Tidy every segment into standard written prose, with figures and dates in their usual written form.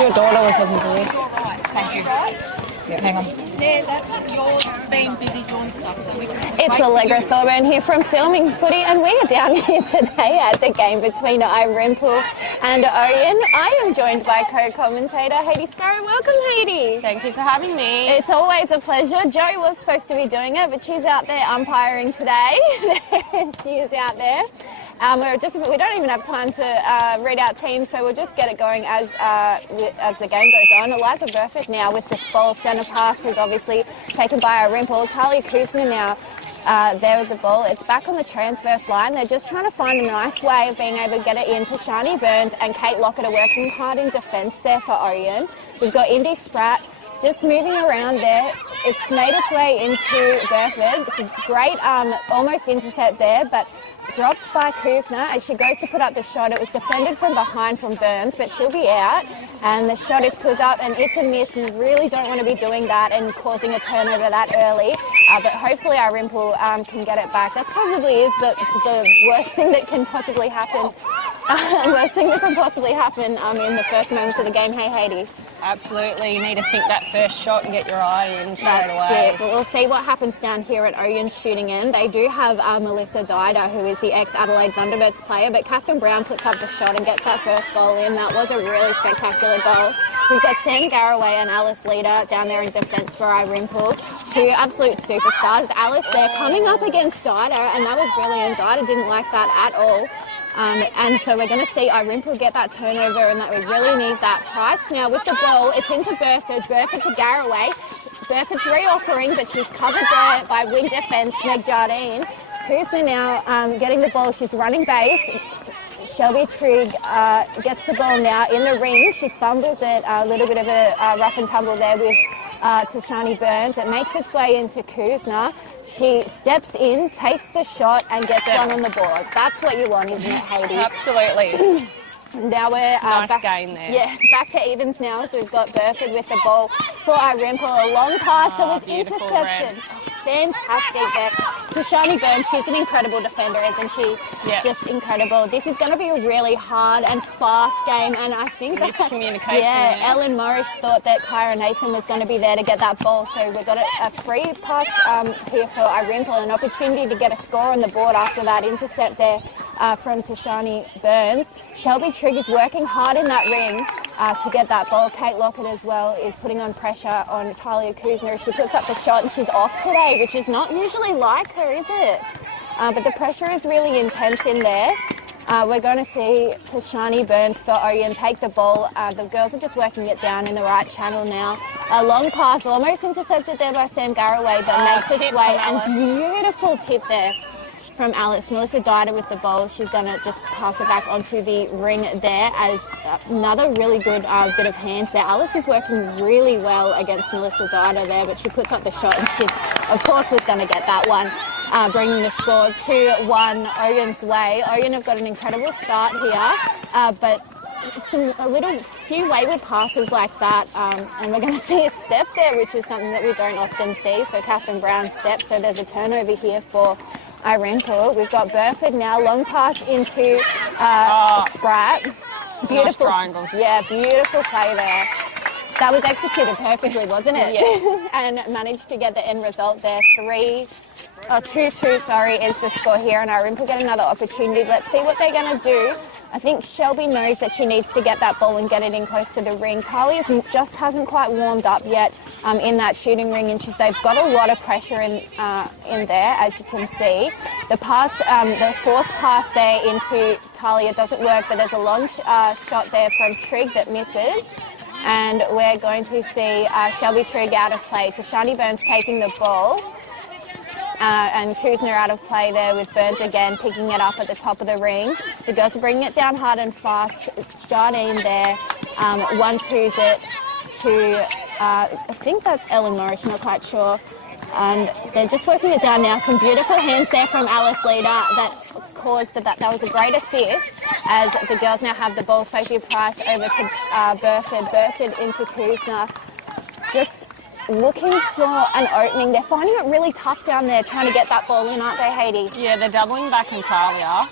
Your daughter was looking for you. Thank you. Yeah, hang on. Yeah, that's you're being busy doing stuff, so we can. It's Allegra Thorburn here from Filming Footy, and we are down here today at the game between Irymple and Ouyen. I am joined by co-commentator Haiti Sparrow. Welcome, Haiti. Thank you for having me. It's always a pleasure. Joey was supposed to be doing it, but she's out there umpiring today. She is out there. We don't even have time to read out teams, so we'll just get it going as the game goes on. Eliza Burford now with this ball. Centre pass is obviously taken by Irymple. Talia Kuzma now there with the ball. It's back on the transverse line. They're just trying to find a nice way of being able to get it into Shani Burns and Kate Lockett are working hard in defence there for Ouyen. We've got Indy Spratt just moving around there. It's made its way into Burford. It's a great almost intercept there, but dropped by Kuzma as she goes to put up the shot. It was defended from behind from Burns, but she'll be out. And the shot is put up and it's a miss. And really don't want to be doing that and causing a turnover that early. But hopefully Irymple can get it back. That probably is the worst thing that can possibly happen. Worst thing that can possibly happen in the first moments of the game. Hey, Haiti. Absolutely. You need to sink that first shot and get your eye in straight away. That's it. But we'll see what happens down here at Ouyen shooting in. They do have Melissa Dider, who is the ex-Adelaide Thunderbirds player, but Catherine Brown puts up the shot and gets that first goal in. That was a really spectacular goal. We've got Sam Garraway and Alice Leader down there in defence for Irymple. Two absolute superstars. Alice there coming up against Dider, and that was brilliant. Dider didn't like that at all. And so we're going to see Irymple get that turnover and that we really need that. Price now with the ball. It's into Burford. Burford to Garraway. Burford's re-offering, but she's covered there by wing defence, Meg Jardine. Kuzma now getting the ball. She's running base. Shelby Trigg gets the ball now in the ring. She fumbles it. A little bit of a rough and tumble there with to Shani Burns. It makes its way into Kuzma. She steps in, takes the shot, and gets one on the board. That's what you want, isn't it, Haiti? Absolutely. Now we're nice back, game there. Yeah, back to evens now. So we've got Burford with the ball for Irymple. A long pass that was intercepted. Fantastic there to Shani Burns. She's an incredible defender, isn't she? Yeah. Just incredible. This is going to be a really hard and fast game, and I think that miscommunication. Yeah, Ellen Morris thought that Kyra Nathan was going to be there to get that ball, so we've got a free pass here for Irymple, an opportunity to get a score on the board after that intercept there from Tashani Burns. Shelby Trigg is working hard in that ring to get that ball. Kate Lockett as well is putting on pressure on Talia Kuzma. She puts up the shot and she's off today, which is not usually like her, is it? But the pressure is really intense in there. We're going to see Tashani Burns for Ouyen take the ball. The girls are just working it down in the right channel now. A long pass, almost intercepted there by Sam Garraway, but makes its way. And beautiful tip there from Alice. Melissa Dider with the ball. She's going to just pass it back onto the ring there as another really good bit of hands there. Alice is working really well against Melissa Dider there, but she puts up the shot and she, of course, was going to get that one, bringing the score 2-1 Ouyen's way. Ouyen have got an incredible start here, but a few wayward passes like that, and we're going to see a step there, which is something that we don't often see. So Catherine Brown steps, so there's a turnover here for Irymple. We've got Burford now, long pass into Spratt. Beautiful nice triangle. Yeah, beautiful play there. That was executed perfectly, wasn't it? Yeah. And managed to get the end result there. 2-2, is the score here, and Irymple get another opportunity. Let's see what they're going to do. I think Shelby knows that she needs to get that ball and get it in close to the ring. Talia just hasn't quite warmed up yet in that shooting ring, and they've got a lot of pressure in there, as you can see. The pass, the forced pass there into Talia doesn't work, but there's a long shot there from Trigg that misses. And we're going to see Shelby Trigg out of play. Tashani Burns taking the ball. And Kuzma out of play there with Burns again, picking it up at the top of the ring. The girls are bringing it down hard and fast. Jardine there, 1-2s it to, I think that's Ellen Morris, not quite sure. And they're just working it down now. Some beautiful hands there from Alice Leader that caused that. That was a great assist as the girls now have the ball. Sophia Price over to Burford. Burford into Kuzma. Just looking for an opening. They're finding it really tough down there trying to get that ball in, aren't they, Haiti? Yeah, they're doubling back on Talia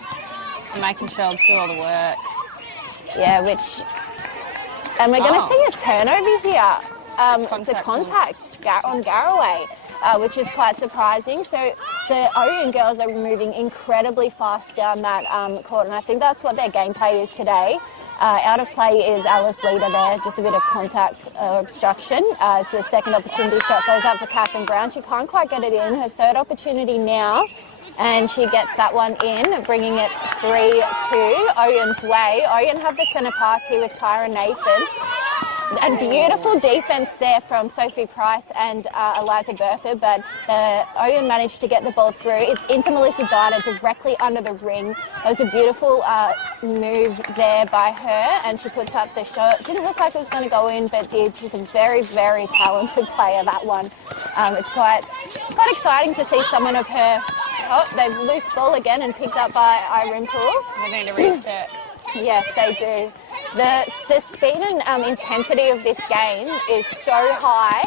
and making Shelbs do all the work. Yeah, and we're going to see a turnover here. The contact on Garraway, which is quite surprising. So the Ouyen girls are moving incredibly fast down that court, and I think that's what their gameplay is today. Out of play is Alice Leader there, just a bit of contact obstruction. It's the second opportunity shot goes up for Catherine Brown. She can't quite get it in. Her third opportunity now, and she gets that one in, bringing it 3-2 Ouyen's way. Ouyen have the centre pass here with Kyra Nathan. And beautiful defence there from Sophie Price and Eliza Burford, but Ouyen managed to get the ball through. It's into Melissa Dida directly under the ring. It was a beautiful move there by her, and she puts up the shot. Didn't look like it was going to go in, but did. She's a very, very talented player, that one. It's quite exciting to see someone of her. Oh, they've loose ball again and picked up by Irymple. They need a reset. Yes, they do. The speed and intensity of this game is so high,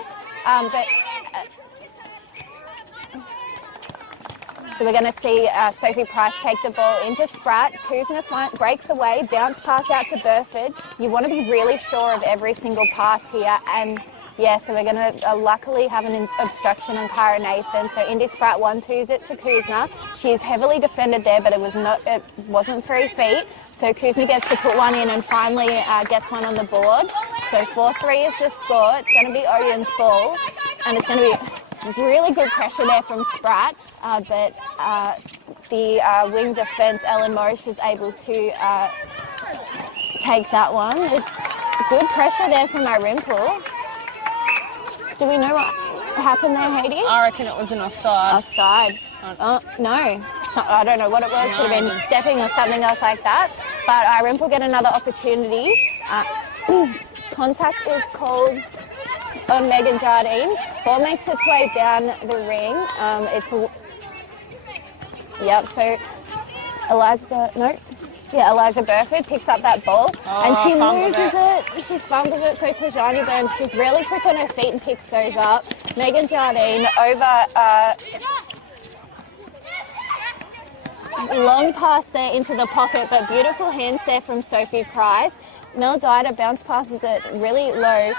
so we're going to see Sophie Price take the ball into Spratt. Kuzma breaks away, bounce pass out to Burford. You want to be really sure of every single pass here, and yeah, so we're going to luckily have an obstruction on Kyra Nathan. So Indy Spratt 1-2s it to Kuzma. She is heavily defended there, but it wasn't 3 feet. So Kuzma gets to put one in and finally gets one on the board. So 4-3 is the score. It's going to be Ouyen's ball, and it's going to be really good pressure there from Spratt. But the wing defence, Ellen Morris, was able to take that one. Good pressure there from Irymple. Do we know what happened there, Haiti? I reckon it was an offside. Offside. Oh, no. So, I don't know what it was. Could have been stepping or something else like that. But Irymple get another opportunity. Contact is called on Megan Jardine. Ball makes its way down the ring. So Eliza Burford picks up that ball and she loses it. She fumbles it, so Tajani Burns. She's really quick on her feet and picks those up. Megan Jardine over long pass there into the pocket, but beautiful hands there from Sophie Price. Mel Dida bounce passes it really low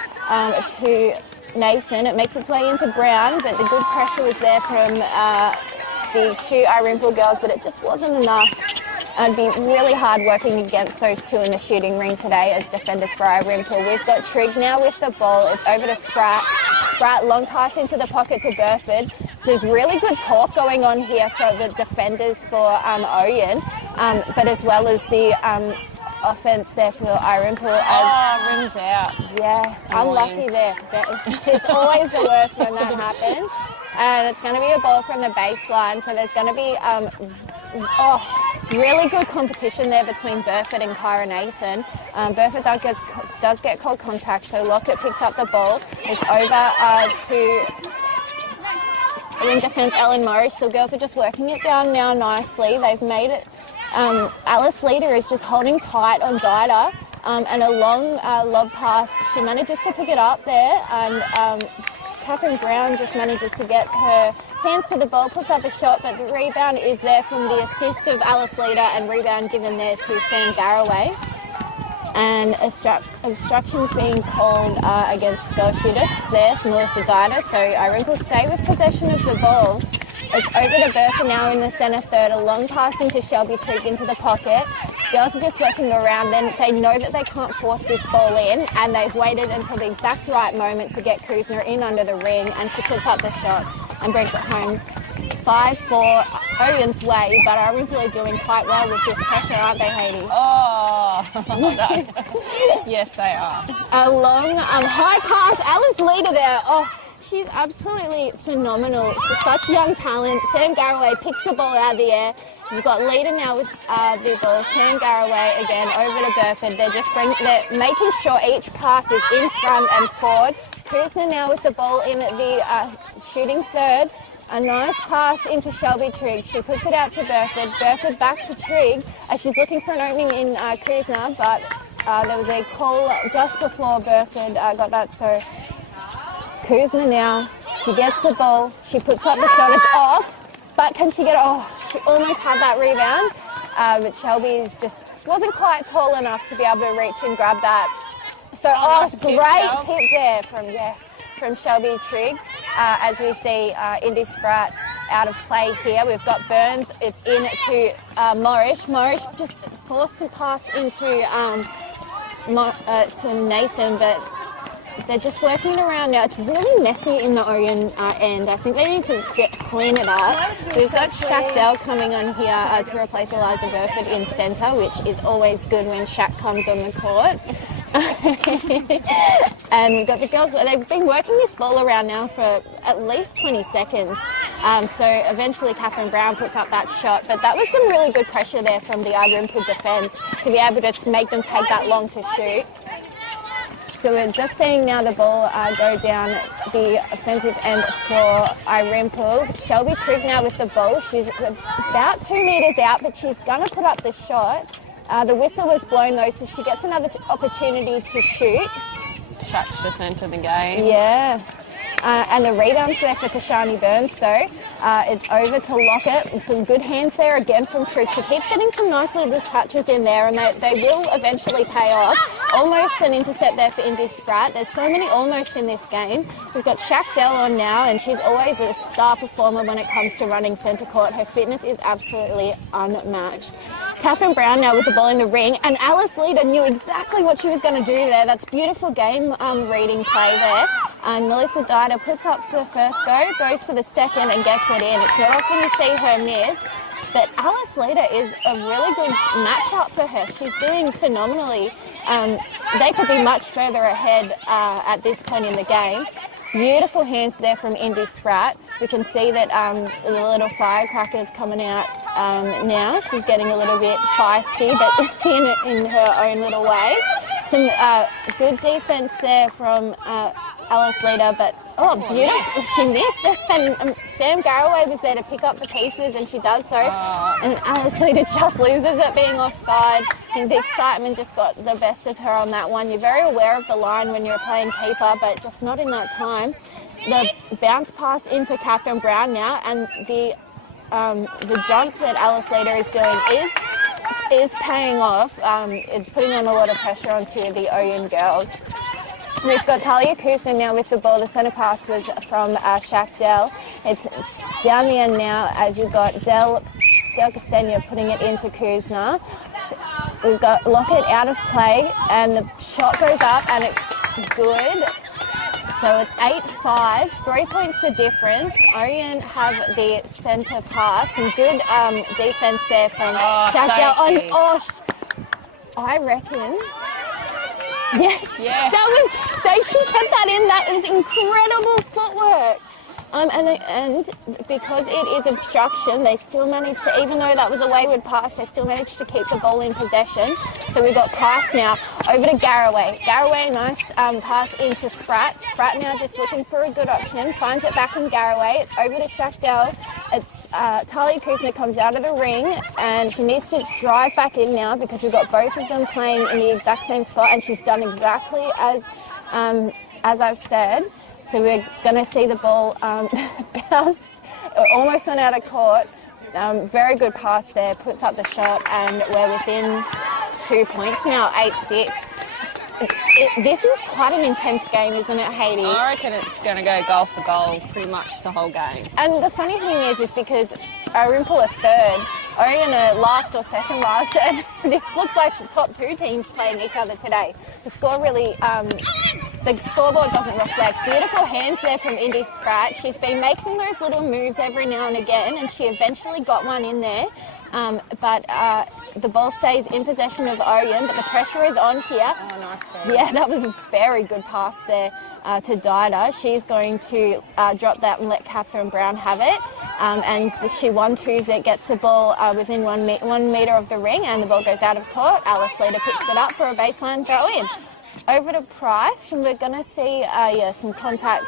to Nathan. It makes its way into Brown, but the good pressure was there from the 2 Irymple girls, but it just wasn't enough. It'd be really hard working against those 2 in the shooting ring today as defenders for Irymple. We've got Trigg now with the ball. It's over to Spratt. Spratt, long pass into the pocket to Burford. So there's really good talk going on here for the defenders for Ouyen, but as well as the offence there for Irymple. Rims out. Yeah, unlucky there. It's always the worst when that happens. And it's going to be a ball from the baseline, so there's going to be really good competition there between Burford and Kyra Nathan. Burford does get cold contact, so Lockett picks up the ball. It's over to wing defence Ellen Morris. The girls are just working it down now nicely. They've made it. Alice Leader is just holding tight on Dida, and a long lob pass. She manages to pick it up there, and Catherine Brown just manages to get her hands to the ball, puts up a shot, but the rebound is there from the assist of Alice Leader, and rebound given there to Sam Garraway. And obstructions being called against goal shooters there, Melissa Dida. So Irymple stay with possession of the ball. It's over to Bertha now in the centre third. A long pass into Shelby Trigg into the pocket. Girls are just working around. Then they know that they can't force this ball in, and they've waited until the exact right moment to get Kuzma in under the ring, and she puts up the shot and brings it home. 5-4 Ouyen's way, but Irymple are doing quite well with this pressure, aren't they, Haiti? Oh, no. Yes, they are. A long high pass. Alice Leader there. Oh, she's absolutely phenomenal. Such young talent. Sam Garraway picks the ball out of the air. You've got Leader now with the ball. Sam Garraway again over to Burford. They're making sure each pass is in front and forward. Kuzma now with the ball in the shooting third. A nice pass into Shelby Trigg. She puts it out to Burford. Burford back to Trigg as she's looking for an opening in Kuzma, but there was a call just before Burford got that. So Kuzma now, she gets the ball. She puts up the shot. It's off, but can she get it? Oh, she almost had that rebound. But Shelby is just wasn't quite tall enough to be able to reach and grab that. So, nice tip, great Shel. tip there from Shelby Trigg. As we see Indy Spratt out of play here. We've got Burns. It's in to Morrish. Morrish just forced a pass into to Nathan, but they're just working it around now. It's really messy in the Ouyen end. I think they need to clean it up. We've got Shaq Dell coming on here to replace Eliza Burford in centre, which is always good when Shaq comes on the court. And we've got the girls, they've been working this ball around now for at least 20 seconds. So eventually Catherine Brown puts up that shot, but that was some really good pressure there from the Irymple defence to be able to make them take that long to shoot. So we're just seeing now the ball go down the offensive end for Irymple. Shelby Trigg now with the ball. She's about 2 metres out, but she's going to put up the shot. The whistle was blown though, so she gets another opportunity to shoot. Shaq's just entered the game. Yeah. And the rebound's there for Tashani Burns though. It's over to Lockett. Some good hands there again from Trigg. She keeps getting some nice little touches in there, and they will eventually pay off. Almost an intercept there for Indy Spratt. There's so many almost in this game. We've got Shaq Dell on now, and she's always a star performer when it comes to running centre court. Her fitness is absolutely unmatched. Catherine Brown now with the ball in the ring, and Alice Leader knew exactly what she was going to do there. That's beautiful game reading play there. And Melissa Dida puts up for the first go, goes for the second and gets it in. It's not often you see her miss, but Alice Leader is a really good matchup for her. She's doing phenomenally. They could be much further ahead at this point in the game. Beautiful hands there from Indy Spratt. We can see that the little firecrackers coming out now. She's getting a little bit feisty, but in her own little way. Some good defense there from Alice Leader, but beautiful. She missed, and Sam Garraway was there to pick up the pieces, and she does so. And Alice Leader just loses it being offside. I think the excitement just got the best of her on that one. You're very aware of the line when you're playing keeper, but just not in that time. The bounce pass into Catherine Brown now, and the jump that Alice Leader is doing is paying off. It's putting on a lot of pressure onto the Ouyen girls. We've got Talia Kuzma now with the ball. The centre pass was from Shaq Dell. It's down the end now as you've got Del Castagna putting it into Kuzma. We've got Lockett out of play, and the shot goes up, and it's good. So it's 8-5, 3 points the difference. Ouyen have the centre pass. Some good defence there from Shaq Dell. I reckon. Yes. She kept that in. That is incredible footwork. And because it is obstruction, they still managed to, even though that was a wayward pass, they still managed to keep the ball in possession. So we've got Price now over to Garraway. Garraway, nice pass into Spratt. Spratt now just looking for a good option, finds it back in Garraway. It's over to Shaq Dell. It's Talia Kuzma comes out of the ring, and she needs to drive back in now because we've got both of them playing in the exact same spot, and she's done exactly as I've said. So we're going to see the ball bounced, almost went out of court. Very good pass there, puts up the shot, and we're within 2 points now, 8-6. This is quite an intense game, isn't it, Haiti? I reckon it's going to go goal for goal pretty much the whole game. And the funny thing is because Irymple are third, Ouyen are last or second last, and this looks like the top two teams playing each other today. The score really, the scoreboard doesn't reflect. Beautiful hands there from Indy Spratt. She's been making those little moves every now and again, and she eventually got one in there. But the ball stays in possession of Ouyen, but the pressure is on here. Oh, nice ball. Yeah, that was a very good pass there to Dida. She's going to drop that and let Catherine Brown have it. And she 1-2s it, gets the ball within 1 metre of the ring, and the ball goes out of court. Alice Leader picks it up for a baseline throw in. Over to Price, and we're going to see some contact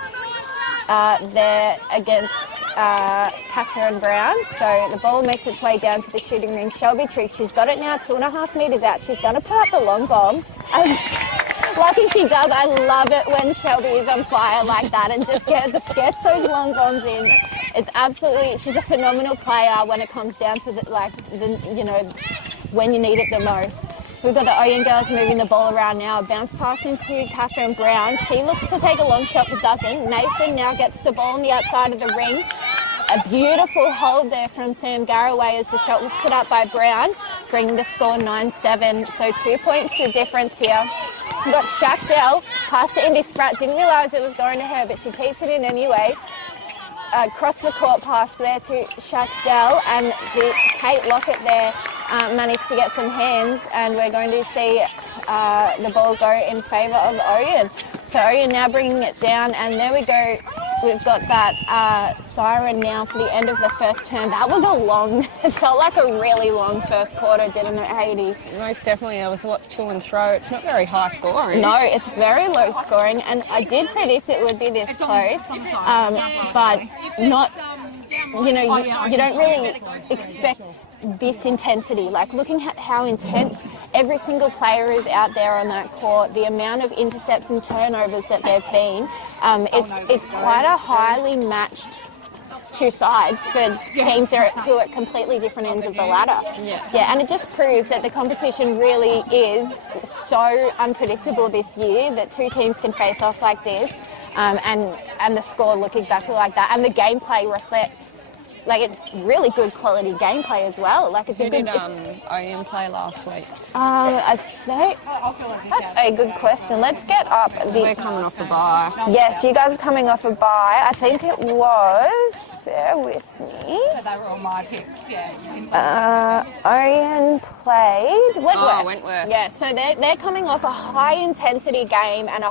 there against Catherine Brown. So the ball makes its way down to the shooting ring. Shelby Trigg, she's got it now 2.5 metres out. She's going to put up the long bomb. Lucky she does. I love it when Shelby is on fire like that and just gets those long bombs in. It's absolutely, she's a phenomenal player when it comes down to the when you need it the most. We've got the Ouyen girls moving the ball around now. Bounce pass into Catherine Brown. She looks to take a long shot but doesn't. Nathan now gets the ball on the outside of the ring. A beautiful hold there from Sam Garraway as the shot was put up by Brown, bringing the score 9-7. So 2 points the difference here. We've got Shackdell, pass to Indy Spratt. Didn't realise it was going to her, but she keeps it in anyway. Across the court pass there to Shackdell, and Kate Lockett there managed to get some hands, and we're going to see the ball go in favour of Ouyen. So Ouyen now bringing it down, and there we go. We've got that siren now for the end of the first term. That was it felt like a really long first quarter, didn't it, Heidi? Most definitely. There was lots to and fro. It's not very high scoring. No, it's very low scoring, and I did predict it would be this close, but not, you don't really expect this intensity. Like, looking at how intense every single player is out there on that court, the amount of intercepts and turnovers that there've been, it's quite a highly matched two sides for teams who are at completely different ends of the ladder. Yeah, and it just proves that the competition really is so unpredictable this year, that two teams can face off like this, and the score look exactly like that, and the gameplay reflects. Like, it's really good quality gameplay as well. Like, it's Who a good. did Ouyen play last week? I think that's a good question. Let's get up. We're coming off a bye. Yes, you guys are coming off a bye. I think it was. Bear with me. So they were all my picks, yeah. Ouyen played Wentworth. Oh, Wentworth. Yeah, so they're coming off a high intensity game and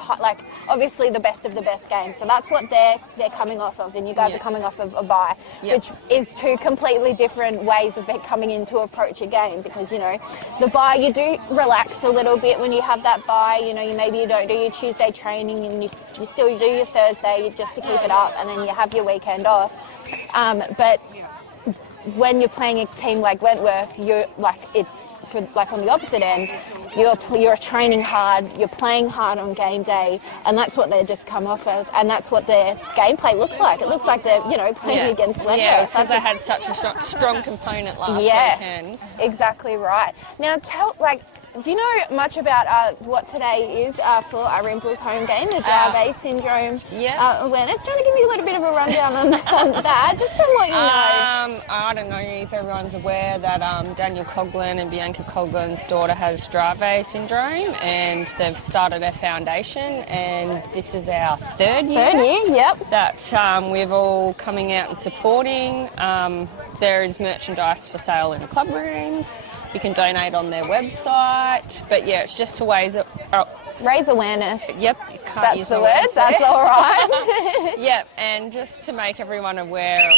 obviously the best of the best game. So that's what they're coming off of, and you guys are coming off of a bye, which is two completely different ways of coming in to approach a game, because, the bye, you do relax a little bit when you have that bye. Maybe you don't do your Tuesday training, and you still do your Thursday just to keep it up, and then you have your weekend off. But when you're playing a team like Wentworth, on the opposite end, you're training hard, you're playing hard on game day, and that's what they just come off of, and that's what their gameplay looks like. It looks like they're, playing against Wentworth. Yeah, because they had such a strong component last weekend. Exactly right. Now, do you know much about what today is for Irymple's home game, the Dravet syndrome awareness? Do you want to give me a little bit of a rundown on that, just from what you know? I don't know if everyone's aware that Daniel Coughlin and Bianca Coughlin's daughter has Dravet syndrome, and they've started a foundation, and this is our third year. Yep. That we're all coming out and supporting. There is merchandise for sale in the club rooms. You can donate on their website. But yeah, it's just to raise awareness. Yep. That's the word. That's all right. Yep, and just to make everyone aware of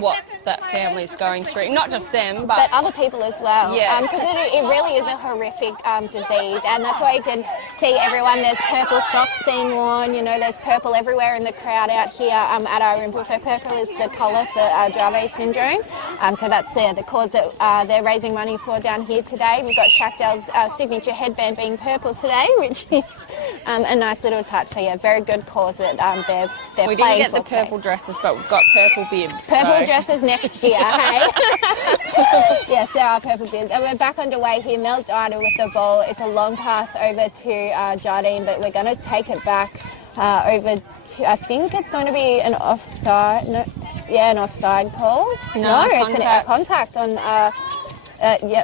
what that family's going through. Not just them, but other people as well. Yeah. Because it really is a horrific disease, and that's why you can see everyone. There's purple socks being worn. There's purple everywhere in the crowd out here at Irymple. So purple is the colour for Dravet syndrome. So that's the cause that they're raising money for down here today. We've got Shackdale's signature headband being purple today, which is a nice little touch. So yeah, very good cause that they're we playing didn't get the today. Purple dresses, but we've got purple bibs. Purple dresses next year, hey? Yes, there are purple bibs. And we're back underway here. Mel Dida with the ball. It's a long pass over to Jardine, but we're going to take it back over to, I think it's going to be an offside. An offside call. No, it's a contact on...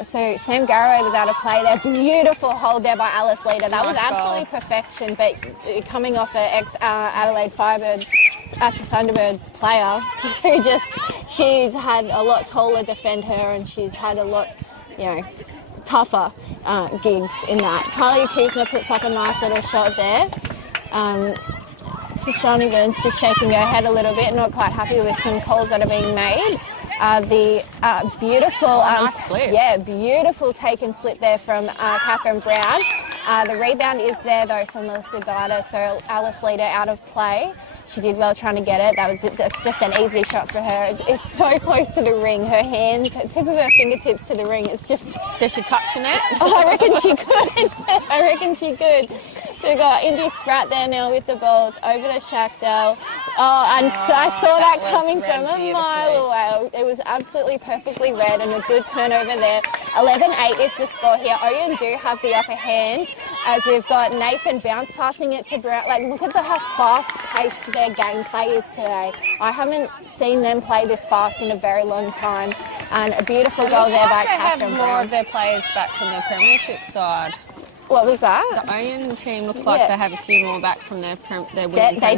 so Sam Garraway was out of play there. Beautiful hold there by Alice Leader. That was absolutely perfection, but coming off an ex-Adelaide Thunderbirds player who she's had a lot taller defend her, and she's had a lot, tougher gigs in that. Talia Kuzma puts up a nice little shot there. Shani Burns just shaking her head a little bit, not quite happy with some calls that are being made. The beautiful, nice flip. Beautiful take and flip there from Catherine Brown. The rebound is there though from Melissa Dida, so Alice Leader out of play. She did well trying to get it. That's just an easy shot for her. It's so close to the ring. Her hand, tip of her fingertips to the ring. It's just. Does she touch the net? Oh, I reckon she could. So So we've got Indy Spratt there now with the ball. It's over to Shackdale. I saw that coming from a mile away. It was absolutely perfectly read and a good turnover there. 11-8 is the score here. Ouyen do have the upper hand as we've got Nathan bounce passing it to Brown. Like, look at how fast-paced their gameplay is today. I haven't seen them play this fast in a very long time. And a beautiful goal there by Catherine Brown. They have more Brown. of their players back from their premiership side. What was that? The Ouyen team look like they have a few more back from their They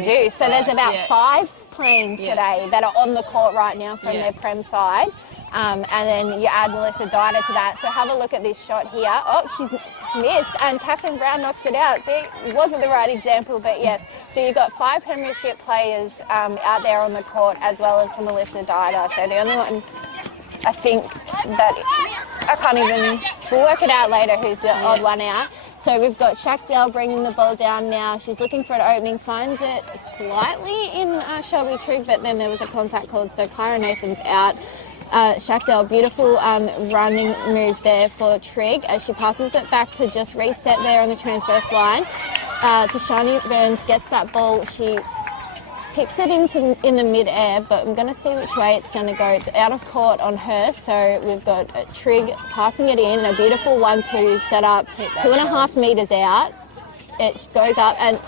do. So there's about 5 playing today that are on the court right now from their Prem side. And then you add Melissa Dida to that. So have a look at this shot here. Oh, she's missed. And Catherine Brown knocks it out. See, it wasn't the right example, but yes. So you've got 5 premiership players out there on the court as well as Melissa Dida. So the only one, I think, that I can't even, we'll work it out later who's the odd one out. So we've got Shackdale bringing the ball down now. She's looking for an opening, finds it slightly in Shelby Trigg, but then there was a contact called, so Kyra Nathan's out. Shackdale, beautiful running move there for Trigg as she passes it back to just reset there on the transverse line. Tashani Burns gets that ball. She picks it in the mid-air, but I'm going to see which way it's going to go. It's out of court on her, so we've got Trigg passing it in, a beautiful 1-2 set up, 2.5 metres out. It goes up, and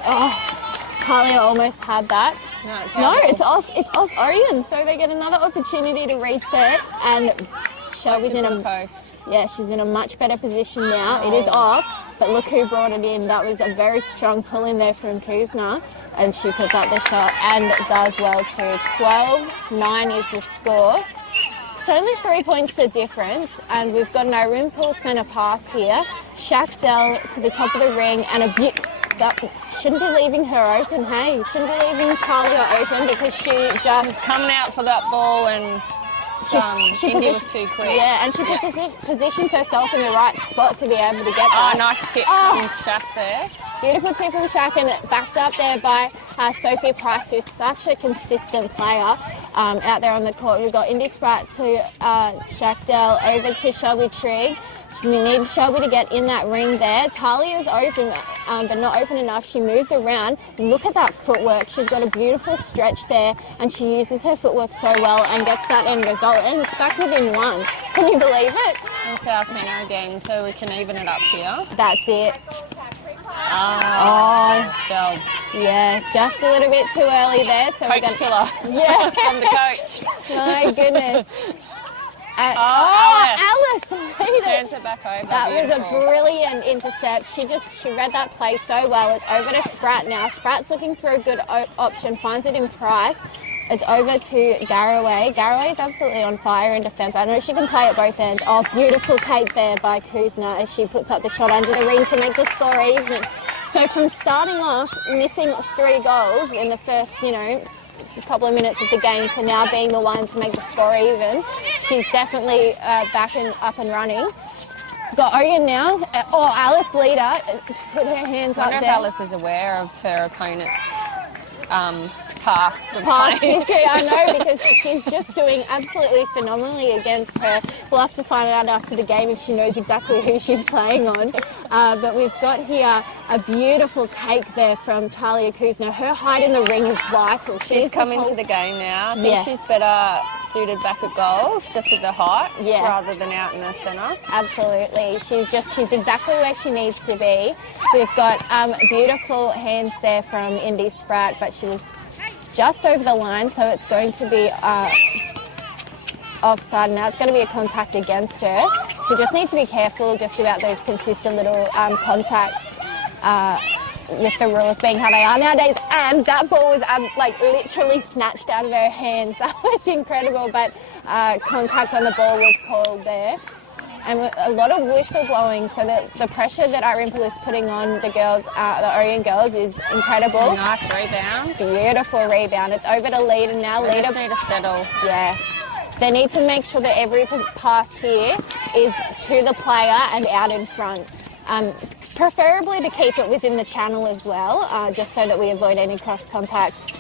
Talia almost had that. It's off Ouyen, so they get another opportunity to reset, and Shelby's in a post. Yeah, she's in a much better position now. It is off, but look who brought it in. That was a very strong pull in there from Kuzma. And she puts up the shot and does well too. 12-9 is the score. It's only 3 points the difference, and we've got an Irymple centre pass here. Shackdale to the top of the ring, and that shouldn't be leaving her open, hey? Shouldn't be leaving Talia open because she just coming out for that ball and Indy was too quick. Yeah, and she positions herself in the right spot to be able to get that. Oh, nice tip from Shack there. Beautiful tip from Shack, and backed up there by Sophie Price, who's such a consistent player out there on the court. We've got Indy Spratt to Shackdale, over to Shelby Trigg. We need Shelby to get in that ring there. Talia's open, but not open enough. She moves around. Look at that footwork. She's got a beautiful stretch there, and she uses her footwork so well and gets that end result. And it's back within 1. Can you believe it? It's our centre again, so we can even it up here. That's it. Shelves. Yeah, just a little bit too early there. So Coach killer. Yeah. From the coach. My goodness. Alice turns it back over. That was a brilliant intercept. She read that play so well. It's over to Spratt now. Spratt's looking for a good option, finds it in Price. It's over to Garraway. Garraway's absolutely on fire in defence. I know she can play at both ends. Oh, beautiful take there by Kuzma as she puts up the shot under the ring to make the score even. So from starting off missing 3 goals in the first, couple of minutes of the game to now being the one to make the score even, she's definitely back and up and running. Got Ouyen now. Alice leader put her hands up there. I wonder if Alice is aware of her opponent's past history. I know, because she's just doing absolutely phenomenally against her. We'll have to find out after the game if she knows exactly who she's playing on. But we've got here a beautiful take there from Talia Kuzma. Her height in the ring is vital. She's come into the game now. I think she's better suited back at goals, just with the height, rather than out in the centre. Absolutely. She's exactly where she needs to be. We've got beautiful hands there from Indy Spratt, but she was just over the line, so it's going to be offside. Now it's going to be a contact against her. She just needs to be careful just about those consistent little contacts with the rules being how they are nowadays. And that ball was literally snatched out of her hands. That was incredible, but contact on the ball was called there. And a lot of whistle blowing, so the pressure that Irymple is putting on the girls, the Ouyen girls, is incredible. Nice rebound. Beautiful rebound. It's over to Leader now. They just need to settle. Yeah. They need to make sure that every pass here is to the player and out in front. Preferably to keep it within the channel as well, just so that we avoid any cross contact.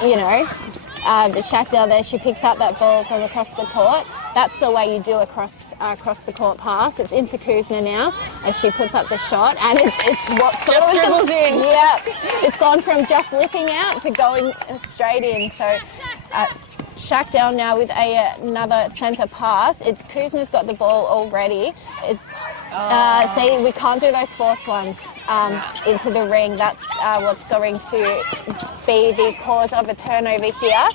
Shackdale there, she picks up that ball from across the court. That's the way you do a cross across the court pass. It's into Kuzma now as she puts up the shot, and it's what Just dribbles in. Yeah, it's gone from just lipping out to going straight in. So Shackdale now with another centre pass. It's Kuzma's got the ball already. It's see, we can't do those forced ones into the ring. That's what's going to be the cause of a turnover here.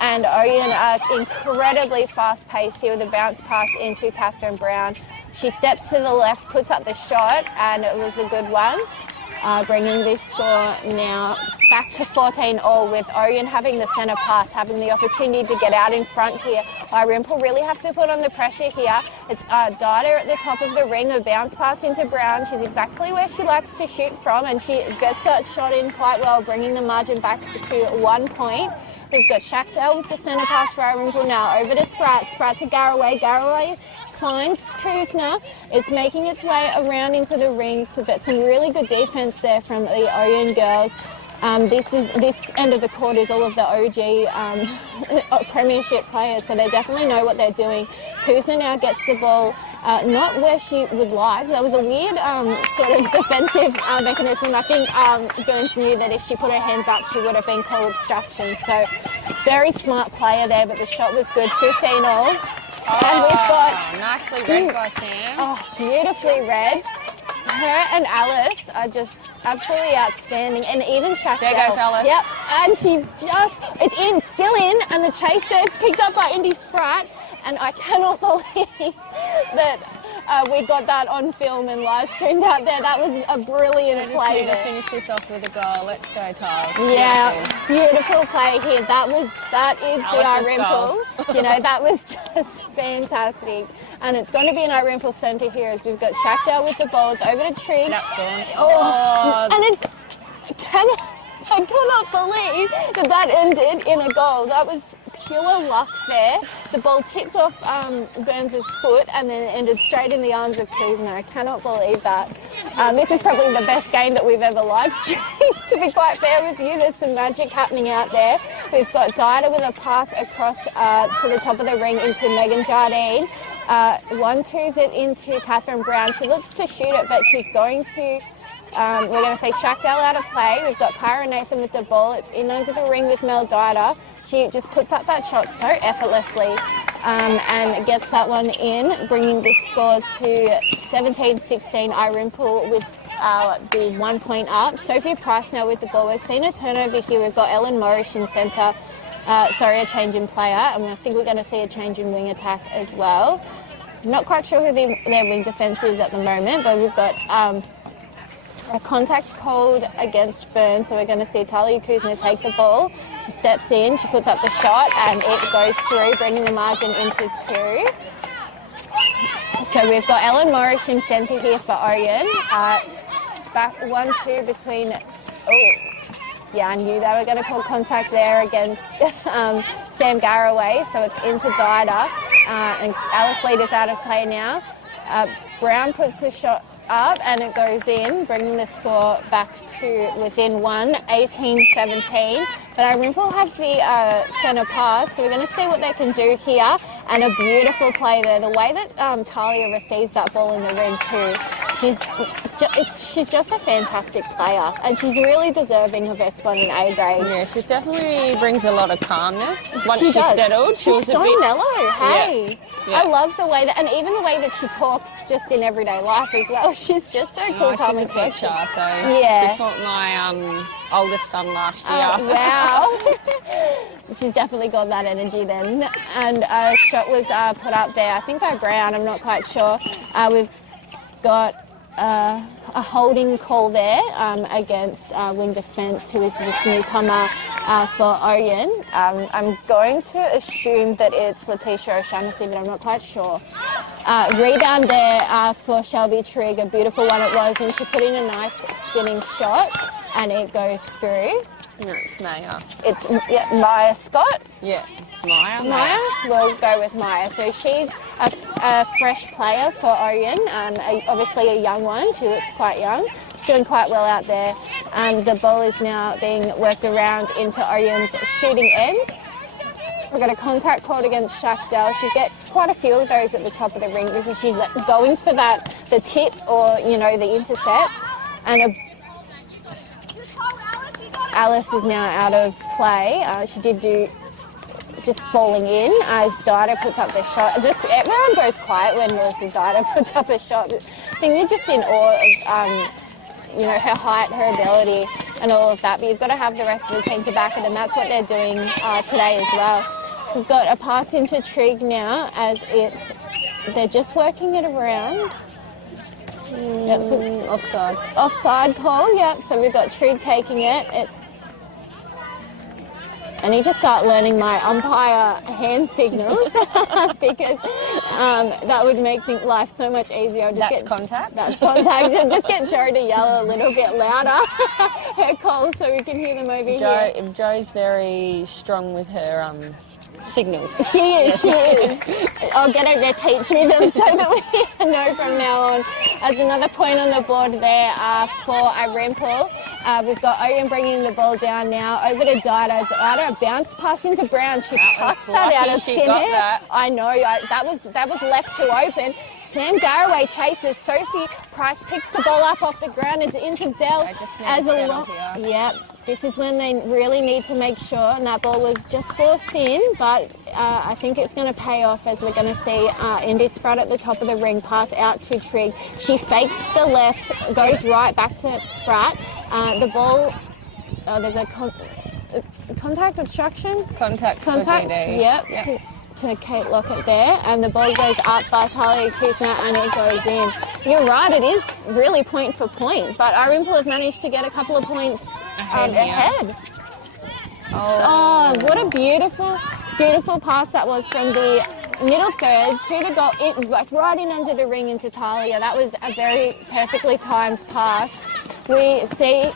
And Ouyen are incredibly fast-paced here with a bounce pass into Catherine Brown. She steps to the left, puts up the shot, and it was a good one. Bringing this score now back to 14-all with Ouyen having the centre pass, having the opportunity to get out in front here. Irymple really have to put on the pressure here. It's Dida at the top of the ring, a bounce pass into Brown. She's exactly where she likes to shoot from, and she gets that shot in quite well, bringing the margin back to 1 point. We've got Shackdale with the centre pass for Irymple now. Over to Spratt. Spratt to Garraway. Garraway finds Kuzma. It's making its way around into the ring, but some really good defence there from the Ouyen girls. This end of the court is all of the OG premiership players, so they definitely know what they're doing. Kuzma now gets the ball not where she would like. That was a weird sort of defensive mechanism. I think Burns knew that if she put her hands up, she would have been called obstruction. So very smart player there, but the shot was good. 15-all. And we've got nicely read by Sam. Oh, beautifully read. Her and Alice are just absolutely outstanding, and even Shackdale. There goes Alice. Yep, and it's in, still in, and the chase there's picked up by Indy Spratt, and I cannot believe that we got that on film and live streamed out there. That was a brilliant play to finish this off with a goal. Let's go, Tiles. Yeah, beautiful play here. That is Alice's the Irymple. You know, that was just fantastic. And it's going to be an Irymple centre here as we've got Shackdale with the balls over to Trigg. That's gone. And I cannot believe that ended in a goal. That was pure luck there. The ball tipped off Burns' foot and then ended straight in the arms of Kuzma. I cannot believe that. This is probably the best game that we've ever live streamed, to be quite fair with you. There's some magic happening out there. We've got Dida with a pass across to the top of the ring into Megan Jardine. 1-2's it into Catherine Brown. She looks to shoot it, but she's going to... we're going to say Shackdale out of play. We've got Kyra Nathan with the ball. It's in under the ring with Mel Dida. She just puts up that shot so effortlessly and gets that one in, bringing the score to 17-16. Irymple with the 1 point up. Sophie Price now with the ball. We've seen a turnover here. We've got Ellen Morish in centre. A change in player. And I think we're going to see a change in wing attack as well. I'm not quite sure who their wing defence is at the moment, but we've got... a contact called against Burns, so we're going to see Talia Kuzma take the ball. She steps in, she puts up the shot, and it goes through, bringing the margin into 2. So we've got Ellen Morish in centre here for Ouyen. Back 1-2 between... Yeah, I knew they were going to call contact there against Sam Garraway, so it's into Dida. And Alice Leader's out of play now. Brown puts the shot up and it goes in, bringing the score back to within 1, 18-17. But Irymple have the centre pass, so we're going to see what they can do here. And a beautiful play there. The way that Talia receives that ball in the ring too, she's just a fantastic player, and she's really deserving of her spot in A grade. Yeah, she definitely brings a lot of calmness. Once she's settled, she's so mellow. Hey, yeah. I love the way that, and even the way that she talks just in everyday life as well. She's just so cool, calm and collected. She's a teacher, so she taught my oldest son last year. Wow. She's definitely got that energy then. And a shot was put up there, I think by Brown, I'm not quite sure. We've got a holding call there against wing defence, who is this newcomer for Ouyen. I'm going to assume that it's Letitia O'Shaughnessy, but I'm not quite sure. Rebound there for Shelby Trigg, a beautiful one it was, and she put in a nice spinning shot, and it goes through. No, it's Maya. It's Maya Scott? Yeah, Maya. We'll go with Maya. So she's a fresh player for Ouyen, obviously a young one. She looks quite young. She's doing quite well out there. The ball is now being worked around into Ouyen's shooting end. We've got a contact called against Shakdell. She gets quite a few of those at the top of the ring because she's going for the tip or, you know, the intercept. And Alice is now out of play. She did do just falling in as Dida puts up the shot. Everyone goes quiet when Melissa Dida puts up a shot. I think they're just in awe of, you know, her height, her ability and all of that. But you've got to have the rest of the team to back it, and that's what they're doing today as well. We've got a pass into Trigg now as they're just working it around. Yep, so offside. Offside call, yep. So we've got Trigg taking it. I need to start learning my umpire hand signals because that would make life so much easier. That's contact. That's contact. Just get Jo to yell a little bit louder, her calls, so we can hear them over here. Jo's very strong with her signals. She is. I'll get her to teach me them so that we know from now on. There's another point on the board there for Irymple. We've got Ouyen bringing the ball down now over to Dida. Dida bounced pass into Brown. She cuts that out of thin air. I know. That was left too open. Sam Garraway chases. Sophie Price picks the ball up off the ground. It's into Dell as a long. Yep. This is when they really need to make sure, and that ball was just forced in, but I think it's going to pay off as we're going to see Indy Spratt at the top of the ring, pass out to Trigg. She fakes the left, goes right back to Spratt. The ball, there's a contact obstruction? Contact, yep. To Kate Lockett there, and the ball goes up by Talia Kuzma and it goes in. You're right, it is really point for point, but Irymple have managed to get a couple of points ahead. Oh, what a beautiful pass that was from the middle third to the goal, right in under the ring into Talia. That was a very perfectly timed pass. We see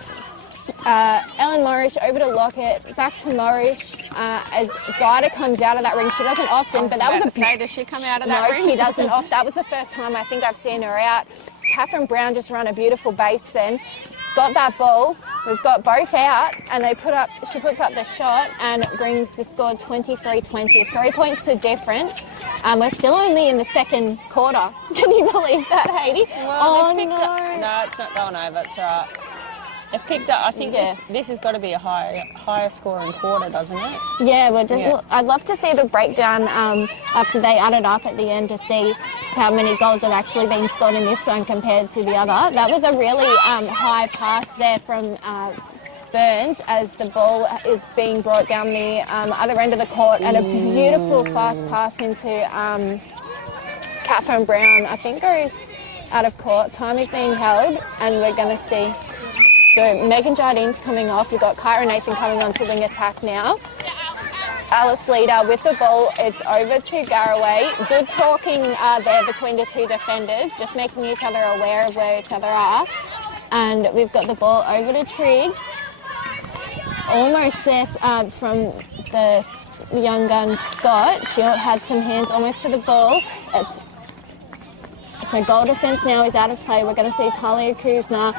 Ellen Morrish over to Lockett, back to Morrish as Dida comes out of that ring. She doesn't often, but that was does she come out of that ring? No, she doesn't. That was the first time I think I've seen her out. Catherine Brown just ran a beautiful base then. Got that ball. We've got both out, and she puts up the shot and brings the score 23-20. 3 points the difference. We're still only in the second quarter. Can you believe that, Heidi? Well, no, it's not going over. It's right. They've picked up. I think this has got to be a higher scoring quarter, doesn't it? Yeah, I'd love to see the breakdown after they add it up at the end to see how many goals have actually been scored in this one compared to the other. That was a really high pass there from Burns as the ball is being brought down the other end of the court, and a beautiful fast pass into Catherine Brown. I think goes out of court. Time is being held, and we're going to see. So Megan Jardine's coming off. We've got Kyra Nathan coming on to wing attack now. Alice Leader with the ball. It's over to Garraway. Good talking there between the two defenders, just making each other aware of where each other are. And we've got the ball over to Trigg. Almost there from the young gun Scott. She had some hands almost to the ball. So goal defence now is out of play. We're going to see Talia Kuzma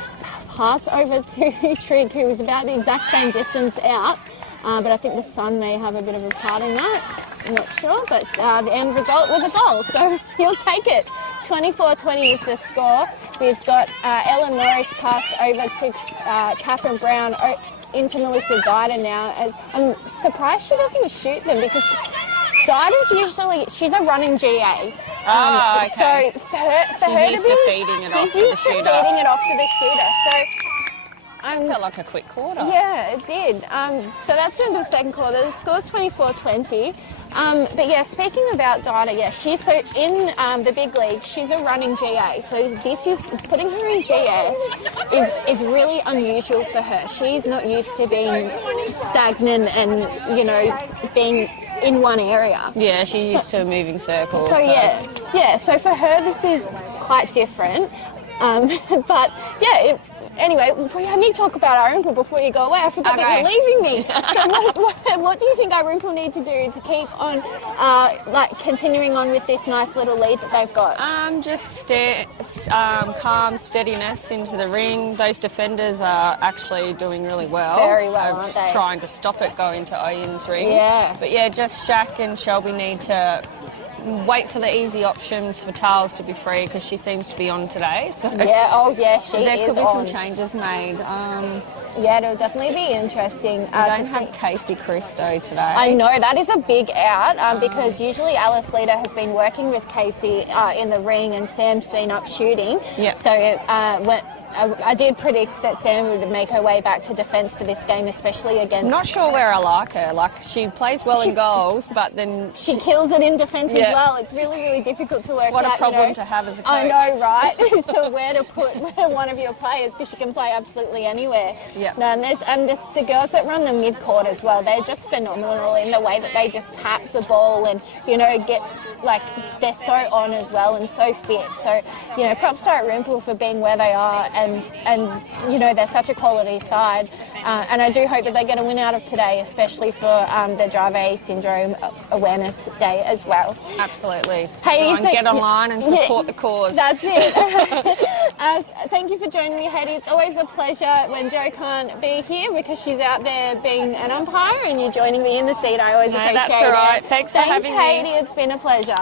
pass over to Trigg, who was about the exact same distance out, but I think the sun may have a bit of a part in that. I'm not sure, but the end result was a goal, so he'll take it. 24-20 is the score. We've got Ellen Morrish passed over to Catherine Brown into Melissa Dida now. I'm surprised she doesn't shoot them because Dida's she's a running GA. Okay. So for her used to feeding it off to the shooter. She's used to feeding it off to the shooter. So felt like a quick quarter. Yeah, it did. So that's into the second quarter. The score's 24-20. But yeah, speaking about Dida, she's in the big league. She's a running GA. So this is putting her in GS is really unusual for her. She's not used to being stagnant and being in one area. Yeah, she's used to moving circles. So yeah. So for her, this is quite different. But yeah, Anyway, I need to talk about Irymple before you go away. I forgot that you're leaving me. So what do you think Irymple need to do to keep on, continuing on with this nice little lead that they've got? Just calm steadiness into the ring. Those defenders are actually doing really well. Very well, aren't they? Trying to stop it going to Ouyen's ring. Yeah. But yeah, just Shaq and Shelby need to wait for the easy options for Tales to be free because she seems to be on today. So yeah, she is there could be on. some changes made. Yeah, it'll definitely be interesting. We don't have Casey Christo today. I know, that is a big out because usually Alice Leader has been working with Casey in the ring and Sam's been up shooting. Yep. So I did predict that Sam would make her way back to defence for this game, especially against... I'm not sure where I like her. Like, she plays well in goals, but then... She kills it in defence as well. It's really, really difficult to work out. What a problem to have as a coach. I know, right? So where to put one of your players, because she can play absolutely anywhere. Yep. No, and the girls that run the mid-court as well, they're just phenomenal in the way that they just tap the ball and, they're so on as well and so fit. So, props to Irymple for being where they are and they're such a quality side. And I do hope that they get a win out of today, especially for the Dravet Syndrome Awareness Day as well. Absolutely. Heidi, get online and support the cause. That's it. Thank you for joining me, Heidi. It's always a pleasure when Jo can't be here because she's out there being an umpire and you're joining me in the seat. I always appreciate it. That's all right. Thanks for having me. Heidi. It's been a pleasure.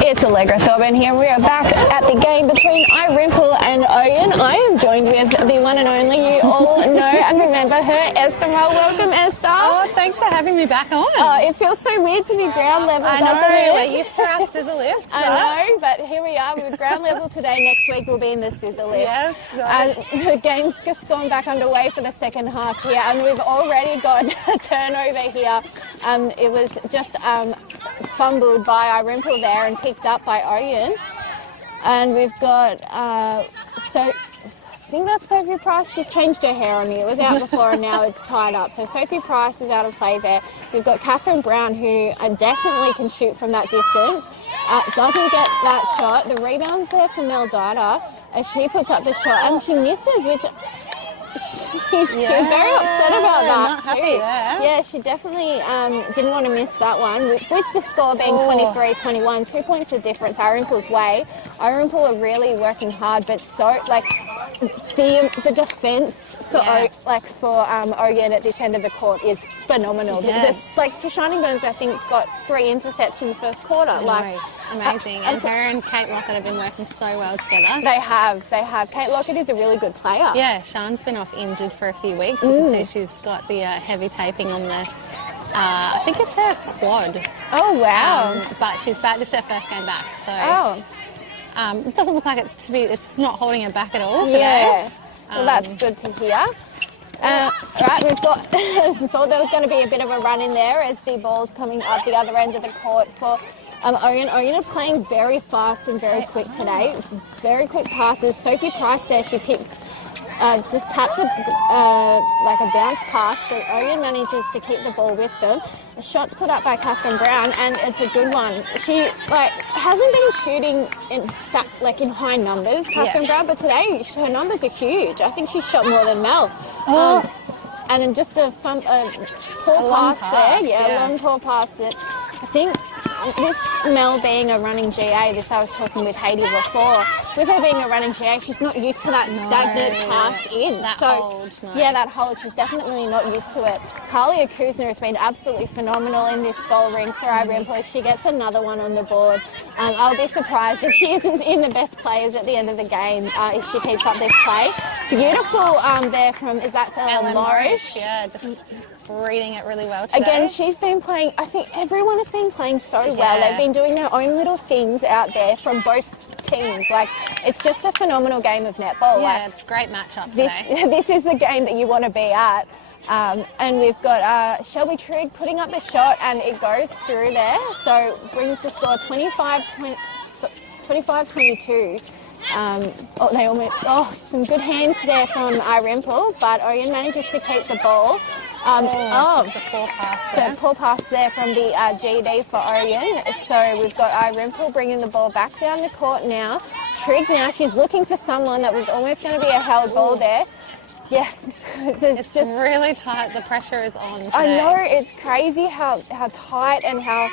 It's Allegra Thorburn here. We are back at the game between Irymple and Ouyen. I am joined with the one and only, you all know and remember her, Esther Mull. Welcome, Esther. Oh, thanks for having me back on. It feels so weird to be ground level, I doesn't it? know, we're used to our scissor lift. I know, but here we are with ground level today. Next week we'll be in the scissor lift. Yes, nice. The game's just gone back underway for the second half here, and we've already got a turnover here. It was just fumbled by Irymple there and picked up by Ouyen. And we've got think that's Sophie Price. She's changed her hair on me. It was out before and now it's tied up. So Sophie Price is out of play there. We've got Catherine Brown, who definitely can shoot from that distance. Doesn't get that shot. The rebound's there for Mel Dida as she puts up the shot and she misses, which she's very upset about that. Not happy there. Yeah, she definitely didn't want to miss that one. With the score being 23-21, 2 points of difference Irymple's way. Irymple are really working hard, but the defence for Ouyen at this end of the court is phenomenal. Yeah. Tashani Burns, I think, got 3 intercepts in the first quarter. Amazing. And her and Kate Lockett have been working so well together. They have. Kate Lockett is a really good player. Yeah, Sian's been off injured for a few weeks. You can see she's got the heavy taping on the, I think it's her quad. Oh, wow. But she's back. This is her first game back. So it doesn't look like it's not holding her back at all today. Yeah. Well, that's good to hear. Right, we've got, thought there was going to be a bit of a run in there as the ball's coming up the other end of the court for Ouyen. Ouyen are playing very fast and very quick today. Very quick passes. Sophie Price there, she picks, just taps a bounce pass, but Ouyen manages to keep the ball with them. The shot's put up by Catherine Brown, and it's a good one. She hasn't been shooting in high numbers, Catherine Brown, but today her numbers are huge. I think she shot more than Mel. And then just a poor pass there. Yeah, a long poor pass that I think with Mel being a running GA, I was talking with Haiti before, with her being a running GA, she's not used to that stagnant pass in. That hold, she's definitely not used to it. Talia Kuzner has been absolutely phenomenal in this goal ring for Irymple. She gets another one on the board. I'll be surprised if she isn't in the best players at the end of the game if she keeps up this play. Beautiful there from, is that Ellen Lorish? Yeah, just reading it really well today. Again, she's been playing, I think everyone has been playing so well. They've been doing their own little things out there from both teams. It's just a phenomenal game of netball. Yeah, it's a great matchup today. This is the game that you want to be at. And we've got Shelby Trigg putting up the shot and it goes through there. So brings the score 25-22. Some good hands there from Irymple, but Ouyen manages to keep the ball. Just a poor pass there. So poor pass there from the GD for Ouyen. So we've got Irymple bringing the ball back down the court now. Trigg now, she's looking for someone that was almost going to be a held ball there. Yeah, it's just really tight. The pressure is on today. I know, it's crazy how tight and how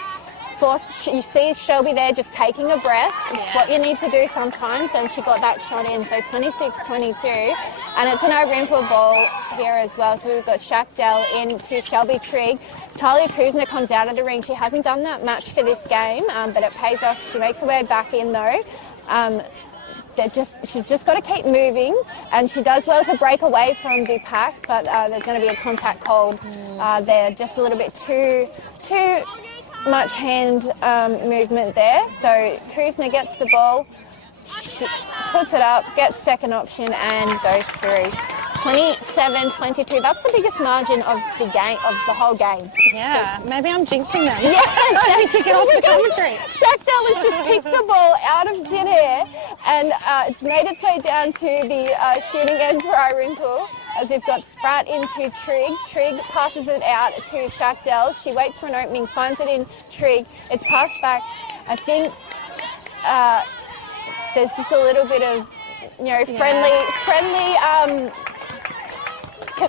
forced. You see Shelby there just taking a breath. It's what you need to do sometimes, and she got that shot in. So 26-22, and it's an Irymple ball here as well. So we've got Shackdell into Shelby Trigg. Talia Kuzner comes out of the ring. She hasn't done that much for this game, but it pays off. She makes her way back in though. She's just got to keep moving, and she does well to break away from the pack, but there's going to be a contact called there. Just a little bit too much hand movement there. So Kuzner gets the ball, she puts it up, gets second option, and goes through. 27-22. That's the biggest margin of the game, of the whole game. Yeah, maybe I'm jinxing them. Yeah, I need to get off the commentary. Shackdell has just kicked the ball out of midair, and it's made its way down to the shooting end for Irymple, as we've got Spratt into Trigg. Trigg passes it out to Shackdell. She waits for an opening, finds it in Trigg. It's passed back. I think there's just a little bit of, friendly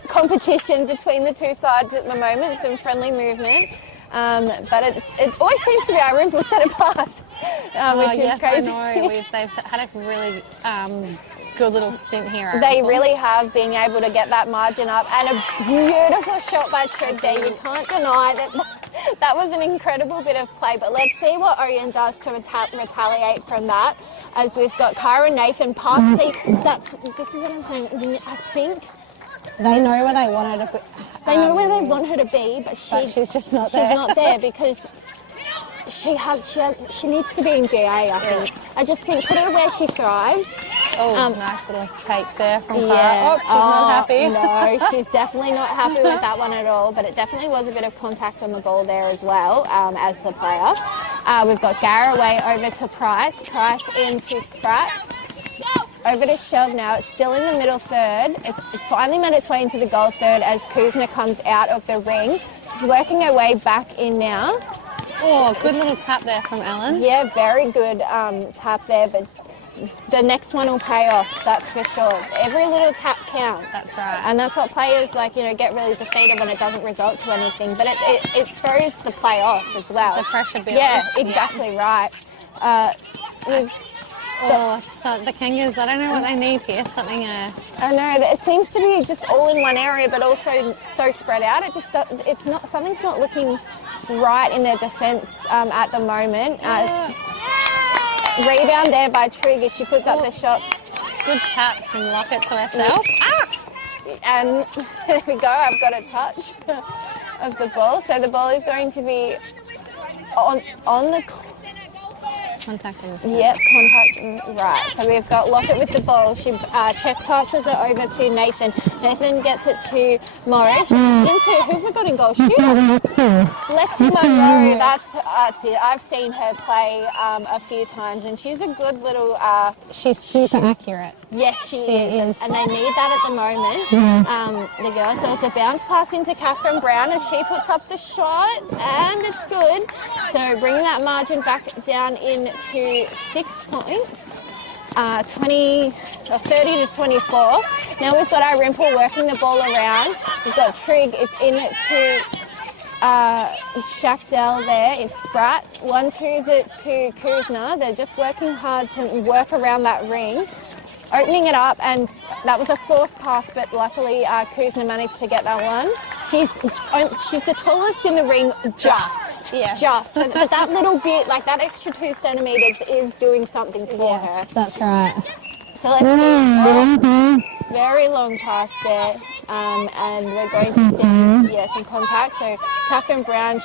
competition between the two sides at the moment, some friendly movement. But it always seems to be Irymple set a pass, which is crazy. I know. They've had a really good little stint here. They really have been able to get that margin up, and a beautiful shot by Trigg there. You can't deny that. That was an incredible bit of play, but let's see what Ouyen does to retaliate from that, as we've got Kyra Nathan past this is what I'm saying. I think they know where they want her to be. They know where they want her to be, but she's just not there. She's not there because she needs to be in GA, I think. I just think put her where she thrives. Nice little take there from Kyra. She's not happy. No, she's definitely not happy with that one at all, but it definitely was a bit of contact on the ball there as well, as the player. We've got Garraway over to Price. Price into Spratt. over to shove now. It's still in the middle third. It's finally made its way into the goal third as Kuzma comes out of the ring. She's working her way back in now. Oh, good little tap there from Ellen. Yeah, very good tap there, but the next one will pay off, that's for sure. Every little tap counts. That's right. And that's what players, get really defeated when it doesn't result to anything. But it throws the play off as well. The pressure builds. Yeah, exactly right. So the Kangas, I don't know what they need here. Something. I know, it seems to be just all in one area, but also so spread out. Something's not looking right in their defence at the moment. Rebound there by Trigg as she puts up the shot. Good tap from Lockett to herself. And there we go, I've got a touch of the ball. So the ball is going to be on the... Contacting the set. Yep, contact, right. So we've got Lockett with the ball. She chest passes it over to Nathan. Nathan gets it to Morris. Into, who've we got in goal? Shooter. Lexi Monroe, that's it. I've seen her play a few times, and she's a good little... She's super accurate. Yes, she is. And they need that at the moment, the girls. So it's a bounce pass into Catherine Brown as she puts up the shot, and it's good. So bringing that margin back down into 6 points, 30 to 24. Now we've got Irymple working the ball around. We've got Trigg. It's in to Shackdell there. It's Spratt. 1-2's it to Kuzma. They're just working hard to work around that ring. Opening it up, and that was a forced pass, but luckily Kuzma managed to get that one. She's the tallest in the ring, just. And that little bit, that extra 2 centimetres is doing something for her. That's right. So let's see. Very long pass there, and we're going to see some contact. So Catherine Brown,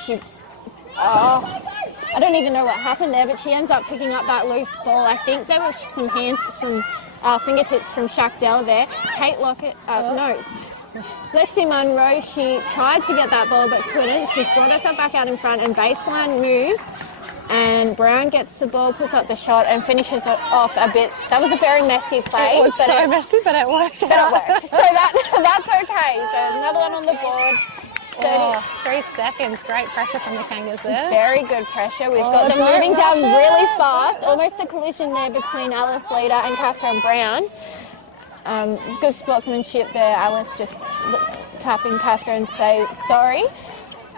I don't even know what happened there, but she ends up picking up that loose ball. I think there was some fingertips from Shackdell there. Kate Lockett, Lexi Monroe, she tried to get that ball but couldn't. She's brought herself back out in front and baseline move. And Brown gets the ball, puts up the shot and finishes it off a bit. That was a very messy play. It was so messy, but it worked. So that's okay. So another one on the board. 3 seconds. Great pressure from the Kangas there. Very good pressure. We've got them moving down really fast. Almost a collision there between Alice Leader and Catherine Brown. Good sportsmanship there. Alice just tapping Catherine to say sorry.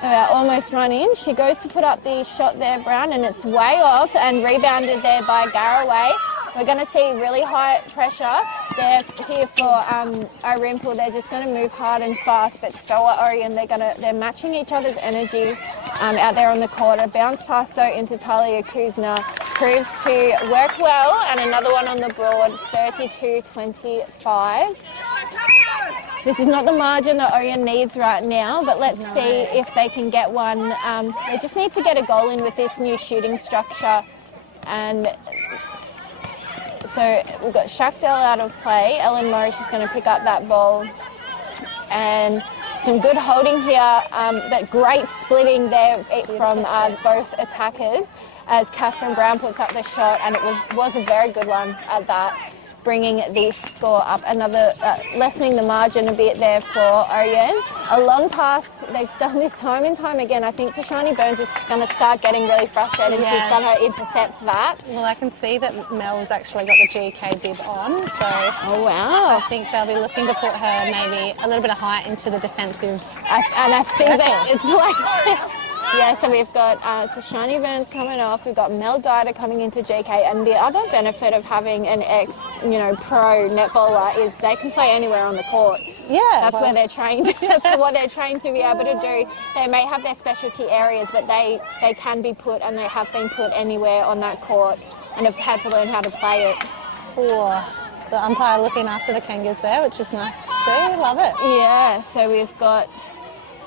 Almost run in. She goes to put up the shot there, Brown, and it's way off and rebounded there by Garraway. We're going to see really high pressure there here for Irymple. They're just going to move hard and fast, but so are Ouyen. They're matching each other's energy out there on the court. A bounce pass though into Talia Kuzma proves to work well, and another one on the board, 32-25. This is not the margin that Ouyen needs right now, but let's see if they can get one. They just need to get a goal in with this new shooting structure. And so we've got Shackdell out of play. Ellen Morris is going to pick up that ball. And some good holding here, but great splitting there from both attackers as Catherine Brown puts up the shot, and it was a very good one at that, bringing the score up. Another, lessening the margin a bit there for Ouyen. A long pass, they've done this time and time again. I think Tashani Burns is going to start getting really frustrated. Yes. She's going to intercept that. Well, I can see that Mel's actually got the GK bib on, so oh wow! I think they'll be looking to put her maybe a little bit of height into the defensive. And I've seen that it's like... Yeah, so we've got Tashani Burns coming off. We've got Mel Dida coming into GK, and the other benefit of having an pro netballer is they can play anywhere on the court. Yeah, that's where they're trained. That's what they're trained to be able to do. They may have their specialty areas, but they can be put, and they have been put anywhere on that court, and have had to learn how to play it. Oh, the umpire looking after the Kangas there, which is nice to see. Love it. Yeah, so we've got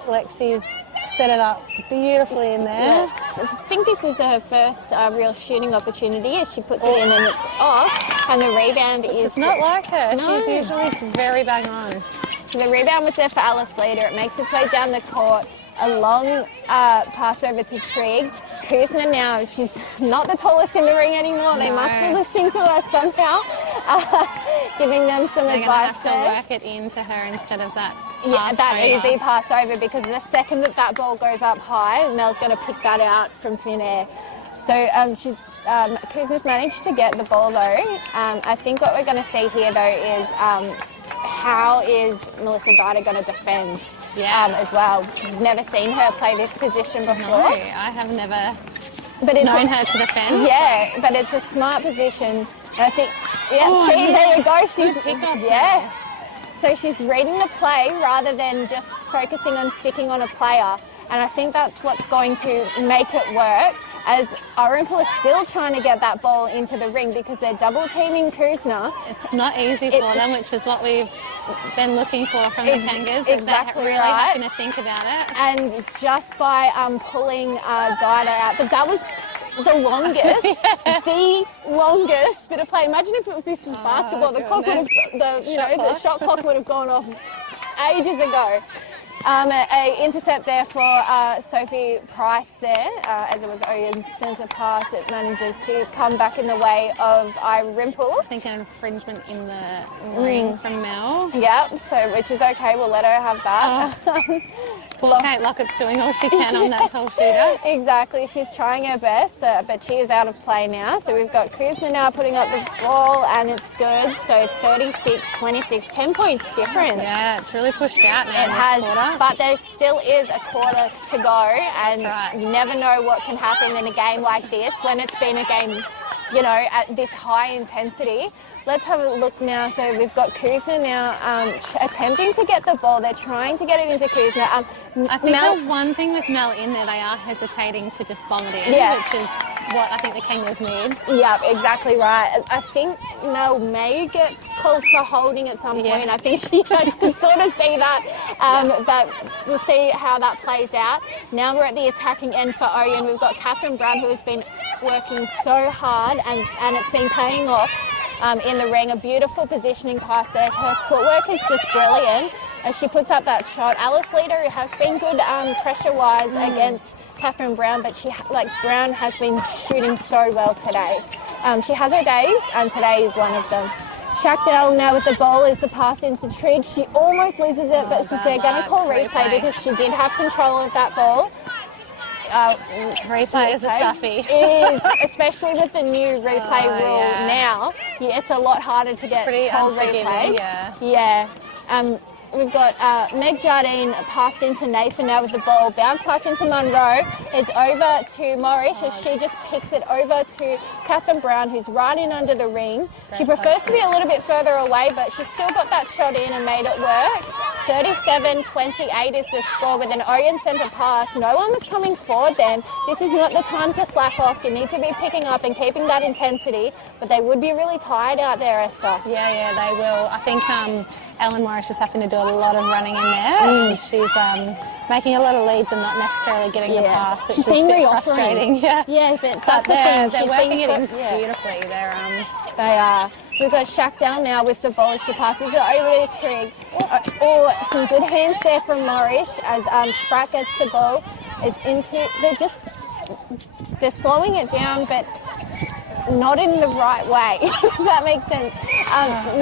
Lexi's set it up beautifully in there. Yeah. I think this is her first real shooting opportunity as she puts it in and it's off, and the rebound is... It's not like her. No. She's usually very bang on. So the rebound was there for Alice Leader. It makes its way down the court. A long pass over to Trigg. Kuzma now, she's not the tallest in the ring anymore. They must be listening to her somehow. giving them some They're going to advice have to there. work it into her instead of that Yeah, pass that over. easy pass over, because the second that ball goes up high, Mel's going to pick that out from thin air. So Kuzma's managed to get the ball though. I think what we're going to see here though is how is Melissa Dida going to defend as well. We've never seen her play this position before. No, I have never but it's known her to defend. Yeah, but it's a smart position. And I think, there you go. Good pick up yeah. So she's reading the play rather than just focusing on sticking on a player. And I think that's what's going to make it work, as Irymple is still trying to get that ball into the ring because they're double teaming Kuzma. It's not easy for them, which is what we've been looking for from the Kangas. Exactly really right. having to think about it. And just by pulling Dida out, but that was the longest, the longest bit of play. Imagine if it was this basketball, the clock would have, the shot clock would have gone off ages ago. A intercept there for Sophie Price there, as it was Ouyen's centre pass. It manages to come back in the way of Irymple. I think an infringement in the ring from Mel. Yeah, so which is okay. We'll let her have that. Poor Kate Lockett's doing all she can on that tall shooter. Exactly, she's trying her best, but she is out of play now. So we've got Kuzma now putting up the ball, and it's good. So 36-26, 10 points difference. Yeah, it's really pushed out now It in this has, quarter. but there still is a quarter to go, and That's right. you never know what can happen in a game like this when it's been a game, at this high intensity. Let's have a look now. So we've got Kuzma now attempting to get the ball. They're trying to get it into Kuzma. I think the one thing with Mel in there, they are hesitating to just bomb it in, which is what I think the Kangas need. Yeah, exactly right. I think Mel may get called for holding at some point. I think she can sort of see that, but we'll see how that plays out. Now we're at the attacking end for Ouyen. We've got Catherine Brown, who has been working so hard, and it's been paying off. In the ring, a beautiful positioning pass there. Her footwork is just brilliant as she puts up that shot. Alice Leader has been good pressure-wise against Catherine Brown, but Brown has been shooting so well today. She has her days, and today is one of them. Shackdale now with the ball is the pass into Trigg. She almost loses it, but they're going to call replay because she did have control of that ball. Replay is a toughie. Is, especially with the new replay rule now. Yeah, it's a lot harder to get called replay. Yeah. We've got Meg Jardine passed into Nathan now with the ball. Bounce pass into Monroe. It's over to Morris as she just picks it over to Catherine Brown, who's right in under the ring. She prefers to be a little bit further away, but she's still got that shot in and made it work. 37-28 is the score with an Ouyen centre pass. No one was coming forward then. This is not the time to slack off. You need to be picking up and keeping that intensity, but they would be really tired out there, Esther. Yeah, they will. I think Ellen Morris is having to do a lot of running in there, and she's making a lot of leads and not necessarily getting the pass, which is a bit frustrating. Yeah, but they're working it in beautifully. They are. We've got Shackdale now with the ball. She passes it over to Trigg. Some good hands there from Morris as Spratt gets the ball. It's into. They're slowing it down, but not in the right way, if that makes sense.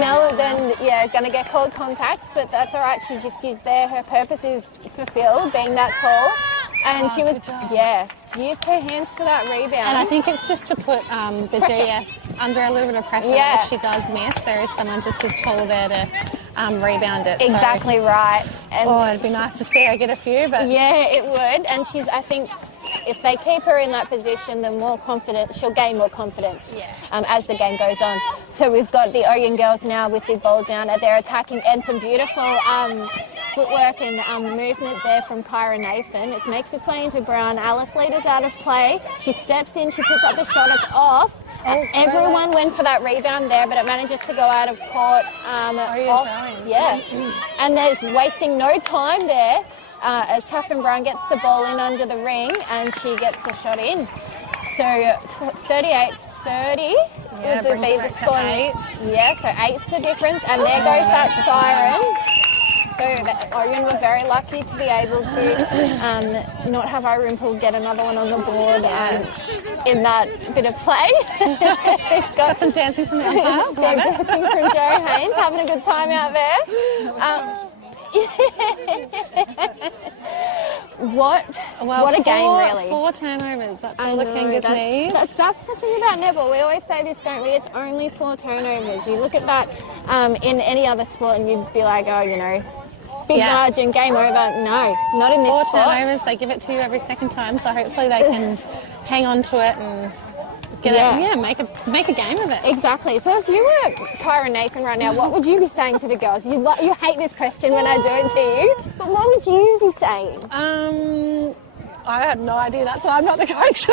Mel then, is going to get called contact, but that's all right. She just used her purpose is fulfilled, being that tall. And she was, used her hands for that rebound. And I think it's just to put the GS under a little bit of pressure. If she does miss, there is someone just as tall there to rebound it. Exactly right. And it'd be nice to see her get a few, but yeah, it would. And she's, I think, if they keep her in that position, the more confident she'll gain more confidence as the game goes on. So we've got the Ouyen girls now with the ball down at their attacking end. Some beautiful footwork and movement there from Kyra Nathan. It makes its way into Brown. Alice Leader's out of play. She steps in, she puts up the shot, it's off. Everyone went for that rebound there, but it manages to go out of court. And there's wasting no time there. As Catherine Brown gets the ball in under the ring and she gets the shot in. So 38-30 would be the score. 8. Yeah, so 8's the difference. And there goes that siren. So that Ouyen were very lucky to be able to not have Irymple get another one on the board in that bit of play. Got some dancing from the umpire. Dancing from Joe Haynes, having a good time out there. What a game, really. 4 turnovers, that's all the Kangas need. That's the thing about netball. We always say this, don't we? It's only 4 turnovers. You look at that in any other sport and you'd be like, oh, you know, big margin, game over. No, not in this 4 sport. turnovers, they give it to you every second time, so hopefully they can hang on to it and make a game of it. Exactly. So if you were Kyra Nathan right now, what would you be saying to the girls? You hate this question when I do it to you, but what would you be saying? I had no idea. That's why I'm not the coach.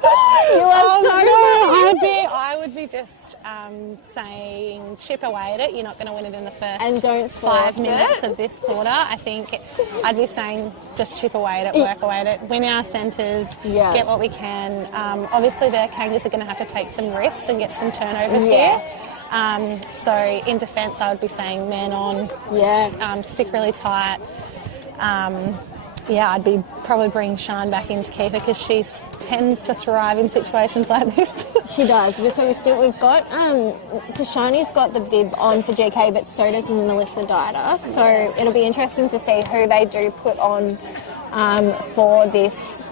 You are so right. I would be just saying chip away at it. You're not going to win it in the first and don't 5 minutes of this quarter. I think I'd be saying just chip away at it, work away at it, win our centres, get what we can. Obviously, the Kangas are going to have to take some risks and get some turnovers here. So in defence, I would be saying man on, stick really tight. I'd be probably bringing Sian back in to keep her because she tends to thrive in situations like this. She does. So we've got Tashani's got the bib on for GK, but so does Melissa Dida. So it'll be interesting to see who they do put on for this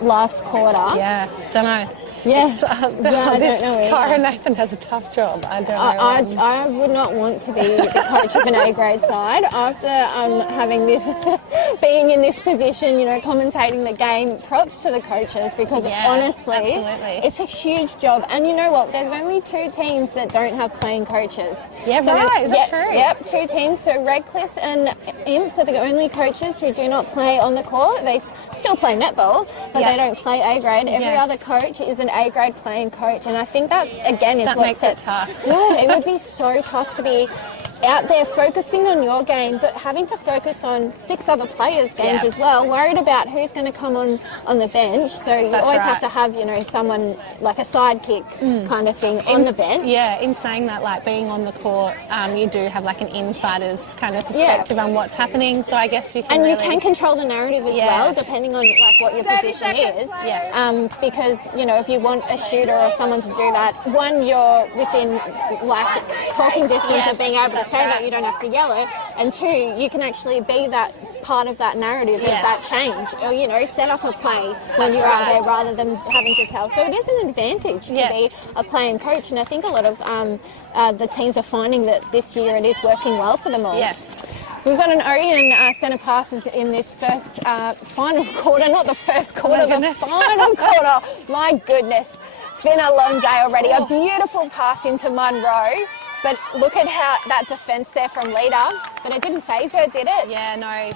last quarter. Yeah, don't know. Yes, I don't know. Kyra Nathan has a tough job. I don't know. I would not want to be the coach of an A grade side after having this, being in this position, you know, commentating the game. Props to the coaches because honestly, it's a huge job. And you know what? There's only 2 teams that don't have playing coaches. Yeah, so right. Is that true? Yep, 2 teams. So Redcliffe and Imps are the only coaches who do not play on the court. They still play netball, but they don't play A grade. Every other coach is an A grade playing coach, and I think that again is what makes it tough. Yeah, it would be so tough to be out there focusing on your game, but having to focus on 6 other players' games as well, worried about who's going to come on the bench. So you always have to have, you know, someone like a sidekick kind of thing on the bench. Yeah, in saying that, like being on the court, you do have like an insider's kind of perspective on what's happening. So I guess you can you can control the narrative as well, depending on like what your position is. Yes. Because, you know, if you want a shooter or someone to do that, one, you're within like talking distance of being able to say that, you don't have to yell it, and 2, you can actually be that part of that narrative of that change, or, you know, set up a play when you're out there rather than having to tell. So it is an advantage to be a playing coach, and I think a lot of the teams are finding that this year it is working well for them all. Yes. We've got an Ouyen centre passes in this first final quarter, not the first quarter, the final quarter. My goodness, it's been a long day already. A beautiful pass into Munro. But look at how that defence there from Lita. But it didn't faze her, did it? Yeah, no.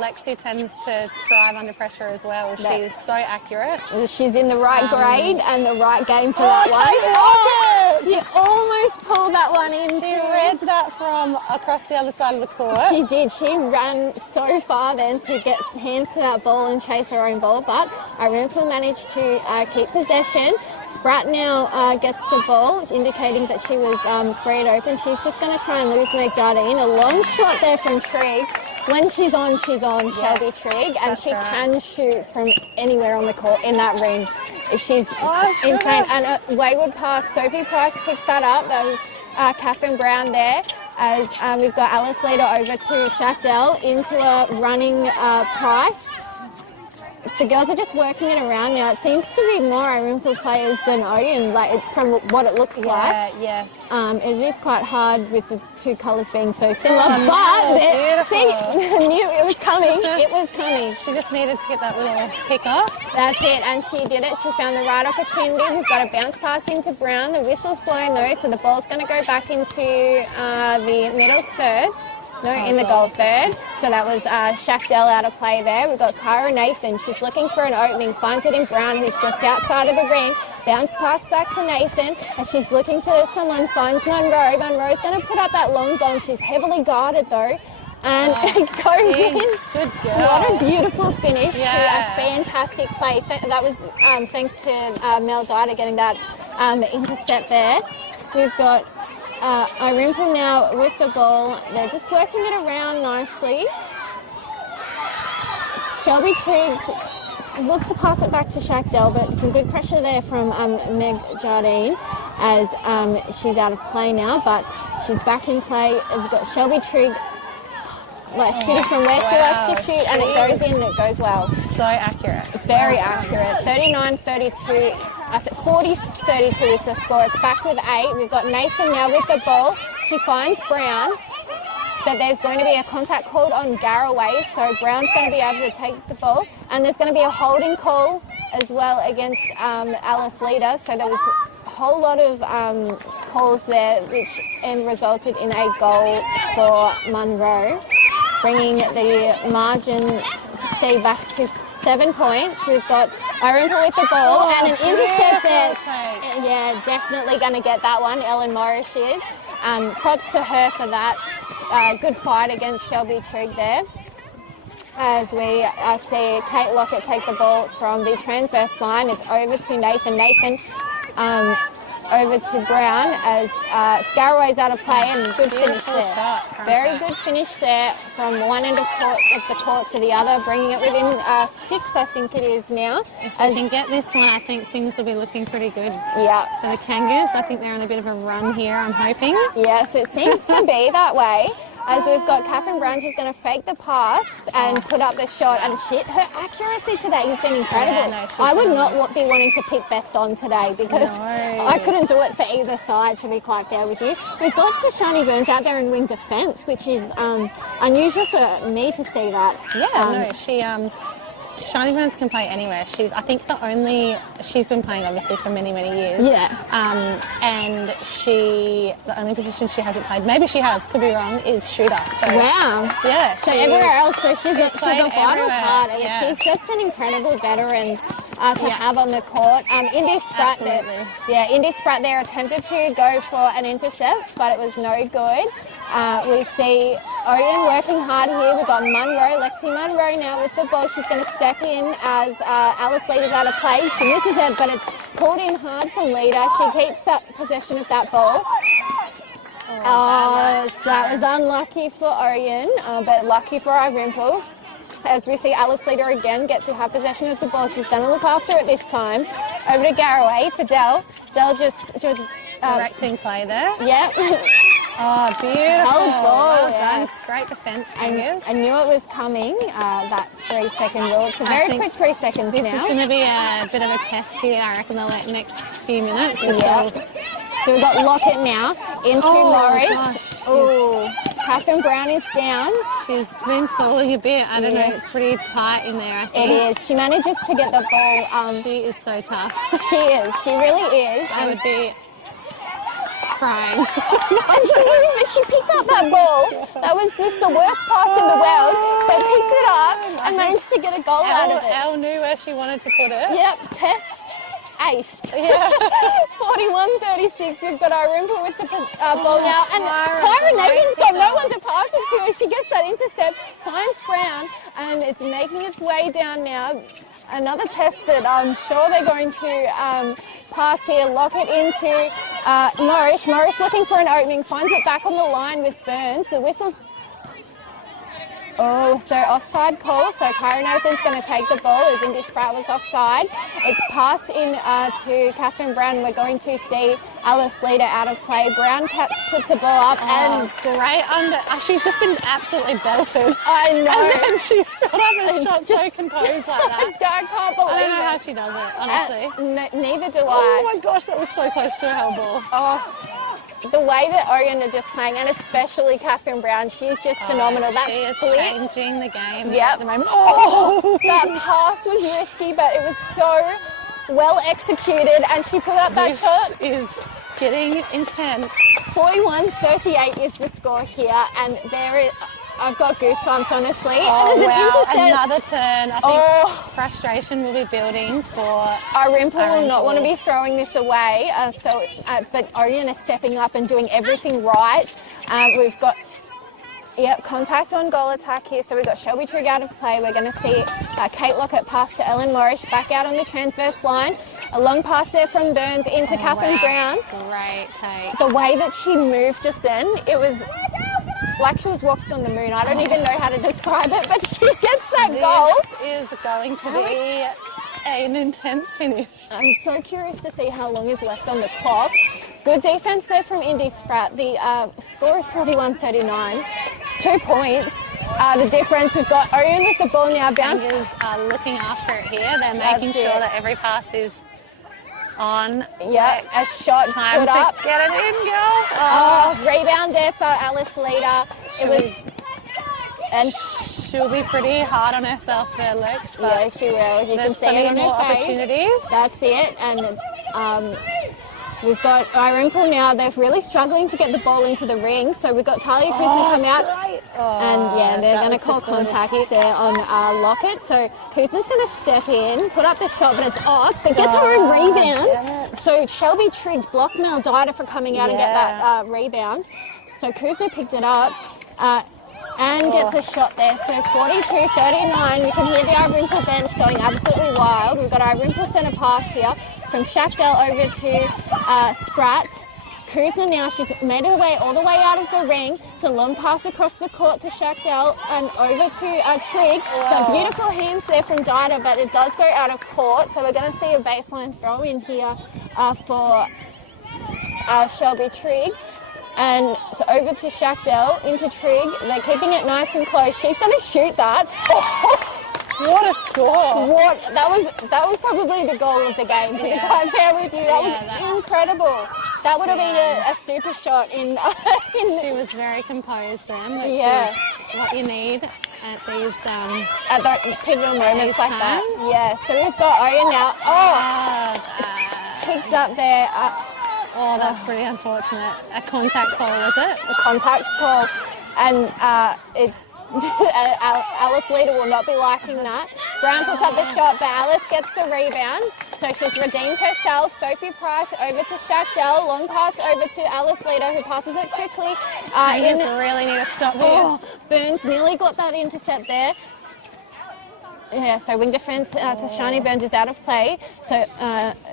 Lexi tends to thrive under pressure as well. She's so accurate. She's in the right grade and the right game for that one. She almost pulled that one in. She read that from across the other side of the court. She did. She ran so far then to get hands to that ball and chase her own ball. But Irymple managed to keep possession. Spratt now gets the ball, indicating that she was freed open. She's just going to try and lose Megdata in. A long shot there from Trigg. When she's on, Shelby Trigg, and she can shoot from anywhere on the court in that ring. She's insane. And a wayward pass, Sophie Price picks that up. That was Catherine Brown there. As we've got Alice Leader over to Shackdell into a running Price. The girls are just working it around now. It seems to be more Irymple players than Ouyen, like from what it looks like. Yes. It is quite hard with the 2 colours being so similar, but see, knew it was coming. It was coming. She just needed to get that little kick off. That's it, and she did it. She found the right opportunity. We've got a bounce pass into Brown. The whistle's blown though, so the ball's going to go back into the middle third. No, in the goal third. So that was Shackdell out of play there. We've got Kyra Nathan. She's looking for an opening. Finds it in Brown, who's just outside of the ring. Bounce pass back to Nathan. As she's looking for someone, finds Munro. Munro's going to put up that long bomb. She's heavily guarded, though. And it goes in. Good girl. What a beautiful finish to a fantastic play. That was thanks to Mel Dida getting that intercept there. We've got Irymple now with the ball. They're just working it around nicely. Shelby Trigg looked to pass it back to Shakdell, but some good pressure there from Meg Jardine as she's out of play now, but she's back in play. We've got Shelby Trigg shooting from where she likes to shoot, and it goes in, it goes well. So accurate. Very accurate. 39-32. 40-32 is the score. It's back with 8. We've got Nathan now with the ball. She finds Brown, but there's going to be a contact called on Garraway, so Brown's going to be able to take the ball, and there's going to be a holding call as well against Alice Leader. So there was a whole lot of calls there, which resulted in a goal for Munro, bringing the margin stay back to 7 points. We've got Irymple with the ball and an intercept there. Yeah, definitely going to get that one. Ellen Morris is. Props to her for that. Good fight against Shelby Trigg there. As we see Kate Lockett take the ball from the transverse line. It's over to Nathan. Nathan over to Brown as Garraway's out of play, and good finish there. Shot. Very good finish there from one end of the court to the other, bringing it within 6, I think it is now. If they can get this one, I think things will be looking pretty good for the Kangas. I think they're on a bit of a run here, I'm hoping. Yes, it seems to be that way. As we've got Catherine Brown, she's going to fake the pass and put up the shot. And her accuracy today has been incredible. Yeah, I would not be wanting to pick best on today because I couldn't do it for either side, to be quite fair with you. We've got Shani Burns out there in wing defence, which is unusual for me to see that. Yeah, Shani Burns can play anywhere. She's been playing obviously for many, many years. Yeah. And the only position she hasn't played, maybe she has, could be wrong, is shooter. So, wow. Yeah. So everywhere else, so she's a vital part. Yeah. She's just an incredible veteran to have on the court. Indy Spratt Indy Spratt there attempted to go for an intercept, but it was no good. We see Ouyen working hard here. We've got Lexi Munro now with the ball. She's going to step in as Alice Leader's out of play. She misses it, but it's pulled in hard from Leader. She keeps that possession of that ball. That was unlucky for Ouyen, but lucky for Irymple. As we see Alice Leader again get to have possession of the ball. She's going to look after it this time. Over to Garraway, to Dell. Dell just directing play there. Yeah. Oh, beautiful. Held ball, well done. Great defence, Kangas. I knew it was coming, that 3-second rule. It's a very quick 3 seconds this now. This is going to be a bit of a test here, I reckon, the next few minutes. So we've got Lockett now into Morris. Catherine Brown is down. She's been falling a bit. I don't know, it's pretty tight in there, I think. It is. She manages to get the ball. She is so tough. She is. She really is. I would be crying. And she picked up that ball. That was just the worst pass in the world. But picked it up and managed to get a goal out of it. Elle knew where she wanted to put it. Yep, test aced. Yeah. 41-36. We've got Irymple with the ball now. And Kyra Nathan's got no one to pass it to as she gets that intercept, finds Brown, and it's making its way down now. Another test that I'm sure they're going to pass here. Lock it into Morris. Morris looking for an opening, finds it back on the line with Burns. The whistle's... so offside call. So Kyra Nathan's going to take the ball as Indy Spratt was offside. It's passed in to Catherine Brown. We're going to see Alice Leader out of play. Brown puts the ball up and... Great under... she's just been absolutely belted. I know. And then she's got up and shot so composed like that. I can't believe it. I don't know how she does it, honestly. Neither do I. Oh my gosh, that was so close to a hell ball. The way that Ouyen are just playing, and especially Catherine Brown, she's just phenomenal. That she is split, changing the game at the moment. That pass was risky, but it was so well executed, and she put up that shot. This is getting intense. 41-38 is the score here, and there is... I've got goosebumps, honestly. Another turn. I think frustration will be building for Irymple will not want to be throwing this away. But Ouyen is stepping up and doing everything right. We've got Yep, contact on goal attack here. So we've got Shelby Trigg out of play. We're going to see Kate Lockett pass to Ellen Morrish, back out on the transverse line. A long pass there from Burns into Catherine Brown. Great take. The way that she moved just then, it was like she was walking on the moon. I don't even know how to describe it, but she gets that goal. This is going to be an intense finish. I'm so curious to see how long is left on the clock. Good defence there from Indy Spratt. The score is 41-39. It's 2 points. The difference, we've got Ouyen with the ball now. Rangers are looking after it here. They're making sure that every pass is on. Yeah, a shot Time put to up. get it in, girl. Oh, rebound there for Alice Leader. And she'll be pretty hard on herself there, Lex. But yeah, she will. You there's can see plenty it on more her face. opportunities. That's it. And we've got Irymple now. They're really struggling to get the ball into the ring. So we've got Talia Kuzma come out. And yeah, they're going to call contact there on Lockett. So Kuzma's going to step in, put up the shot, but it's off, but gets her own rebound. So Shelby Trigg blocked Mel Dida for coming out and get that rebound. So Kuzma picked it up. And gets a shot there. So 42-39. You can hear the Irymple bench going absolutely wild. We've got Irymple centre pass here from Shackdale over to Spratt. Kuzma now, she's made her way all the way out of the ring. It's a long pass across the court to Shackdale and over to Trigg. So beautiful hands there from Dida, but it does go out of court. So we're going to see a baseline throw in here for Shelby Trigg. And it's over to Shackdale, into Trigg. They're keeping it nice and close. She's going to shoot that. What a score! That was probably the goal of the game. To be quite fair with you, that was incredible. That would have been a super shot in. She was very composed then, which is what you need at these at the pivotal moments like that. Yeah. So we've got Ouyen now. Picked up there. That's pretty unfortunate. A contact call, was it? A contact call, and it's Alice Leader will not be liking that. Brown puts up the shot, but Alice gets the rebound, so she's redeemed herself. Sophie Price over to Shackdale, long pass over to Alice Leader, who passes it quickly. Rangers really need to stop here. Burns nearly got that intercept there. Yeah, so wing defence to Shani Burns is out of play. So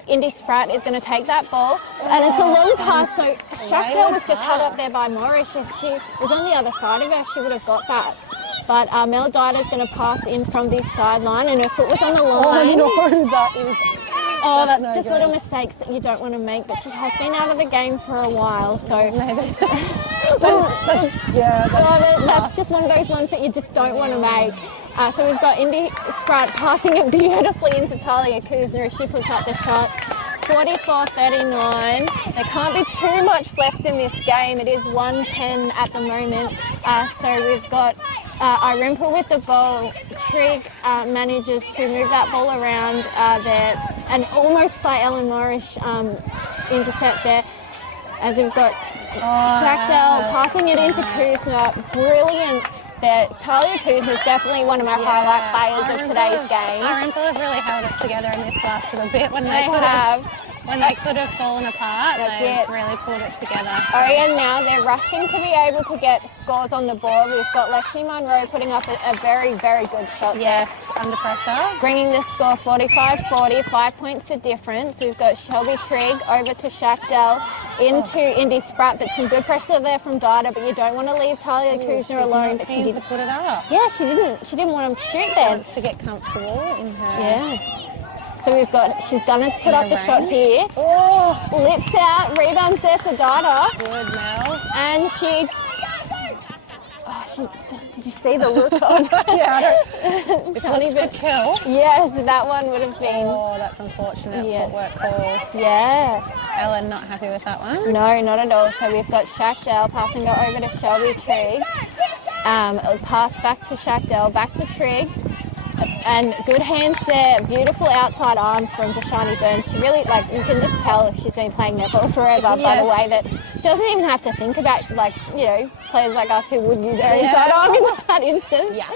Indy Spratt is going to take that ball. And it's a long pass. So Shackdale was just held up there by Morrish. If she was on the other side of her, she would have got that. But Mel Dida is going to pass in from this sideline, and her foot was on the line. That's just little mistakes that you don't want to make. But she has been out of the game for a while, so that's just one of those ones that you just don't want to make. So we've got Indy Spratt passing it beautifully into Talia Kuzma as she puts up the shot. 44-39. There can't be too much left in this game. It is 1-10 at the moment. So we've got Irymple with the ball. Trigg manages to move that ball around there, and almost by Ellen Morrish intercept there. As we've got Shackdale passing it into Kuzma. Brilliant there. Talia Kuzma is definitely one of my highlight players of today's game. Irymple have really held it together in this last little bit when they could have fallen apart. They've really pulled it together. So. And now they're rushing to be able to get scores on the board. We've got Lexi Monroe putting up a very, very good shot. Yes, under pressure. Bringing the score 45-40, 5 points to difference. We've got Shelby Trigg over to Shackdale into Indy Spratt, but some good pressure there from Dida, but you don't want to leave Talia Kuzma alone. But she did to put it up. Yeah, she didn't want to shoot there. She wants to get comfortable in her. Yeah. So she's going to put up the shot here. Lips out, rebounds there for Dida. Good, Mel. And did you see the look on? If it's a kill. Yes, that one would have been. That's unfortunate. Footwork call. Yeah. Ellen not happy with that one. No, not at all. So we've got Shackdale passing it over to Shelby Trigg. Pass back to Shackdale, back to Trigg. And good hands there, beautiful outside arm from Dashani Burns. She really, you can just tell if she's been playing netball forever by the way that she doesn't even have to think about, players like us who would use their inside arm in that instance. Yeah.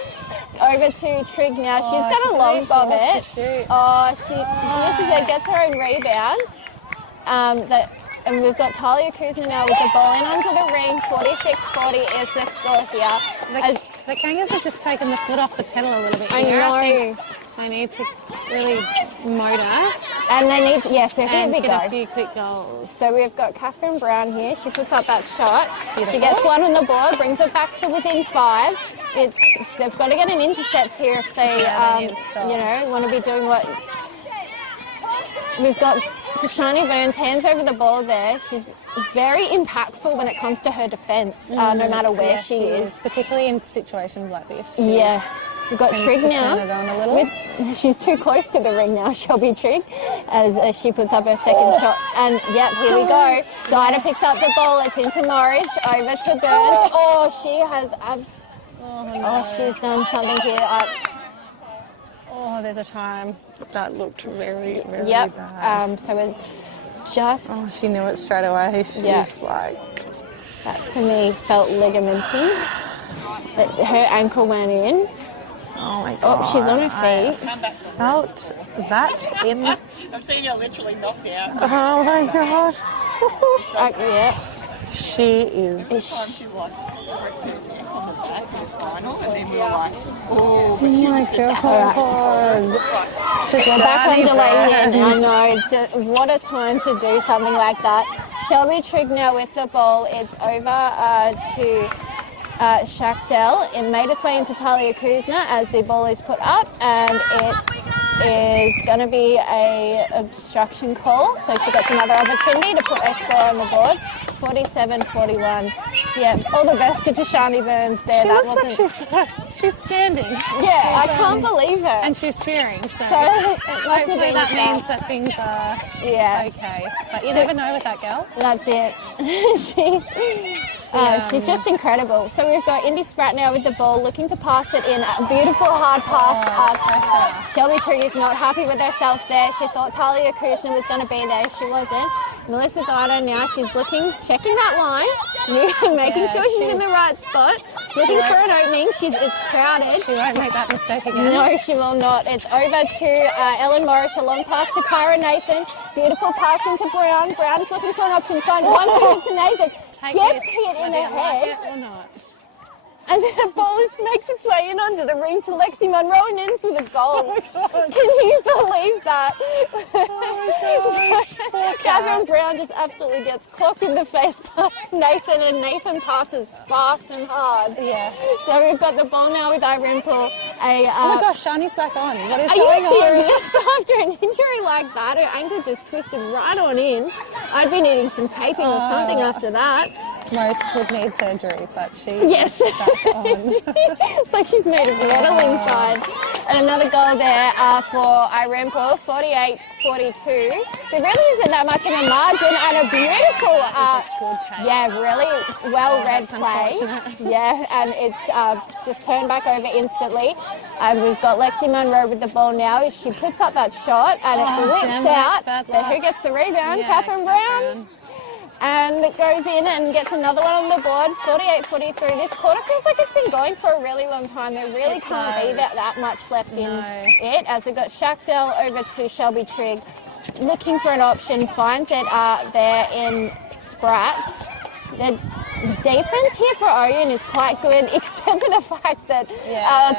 Over to Trigg now. She's got a long bob it. She misses it, gets her own rebound. And we've got Talia Kuzma now with the ball in onto the ring. 46-40 is the score here. The Kangas have just taken the foot off the pedal a little bit I here. know. I think they need to really motor. And they need, yes, so here we get go. a few quick goals. So we've got Catherine Brown here. She puts up that shot. Beautiful. She gets one on the board, brings it back to within 5. They've got to get an intercept here if they, want to be doing what. We've got Tashani Burns, hands over the ball there. She's very impactful when it comes to her defence, no matter where she is. Particularly in situations like this. Yeah. We've got Tends Trigg to now. turn it on a little. She's too close to the ring now, Shelby Trigg, as she puts up her second shot. And, here we go. Diana picks up the ball. It's into Norwich, over to Burns. Oh, she has... she's done something here. There's a time that looked very, very Yep. bad. So it just... she knew it straight away. She's like... That, to me, felt ligamenty. But her ankle went in. Oh, my God. Oh, she's on her feet. Felt that in... I've seen her literally knocked out. Oh, my God. Yeah. She is... This time she like wrecked her neck on the back to the final, and then we were like, Oh, my God. We're back underway here. I know. What a time to do something like that. Shelby Trigg now with the ball. It's over to Shakdell. It made its way into Talia Kuzma as the ball is put up, and it is going to be a obstruction call. So she gets another opportunity to put a score on the board. 47-41. Yeah, all the best to Tashani Burns there. She looks like she's standing. Yeah, I can't believe her. And she's cheering, so hopefully that means that things are okay. But you never know with that girl. That's it. She's just incredible. So we've got Indy Spratt now with the ball, looking to pass it in. A beautiful hard pass. Shelby Trigg is not happy with herself there. She thought Talia Kuzma was going to be there. She wasn't. Melissa Dido now, she's checking that line, making sure she's in the right spot, looking for an opening. It's crowded. She won't make that mistake again. No, she will not. It's over to Ellen Morris, a long pass to Kyra Nathan. Beautiful pass into Brown. Brown's looking for an option. Finds one to Nathan. Gets hit in the head. Or not. And the ball makes its way in onto the ring to Lexi Monroe and ends with a goal. Can you believe that? Catherine Brown just absolutely gets clocked in the face by Nathan, and Nathan passes fast and hard. Yes. So we've got the ball now with Irymple. Oh my gosh, Shani's back on. What is going on? Are you on? serious? After an injury like that, her ankle just twisted right on in. I'd be needing some taping or something after that. Most would need surgery, but she yes. is back on. It's like she's made of metal inside. And another goal there for Irymple, 48-42. There really isn't that much of a margin, and a beautiful, good take. really well-read play. Yeah, and it's just turned back over instantly. We've got Lexi Monroe with the ball now. She puts up that shot, and it whips out. But who gets the rebound? Yeah, Catherine Brown. And it goes in and gets another one on the board, 48-43. This quarter feels like it's been going for a really long time. There really can't be that much left in it. As we've got Shakdell over to Shelby Trigg, looking for an option, finds it there in Spratt. The defense here for Ouyen is quite good, except for the fact that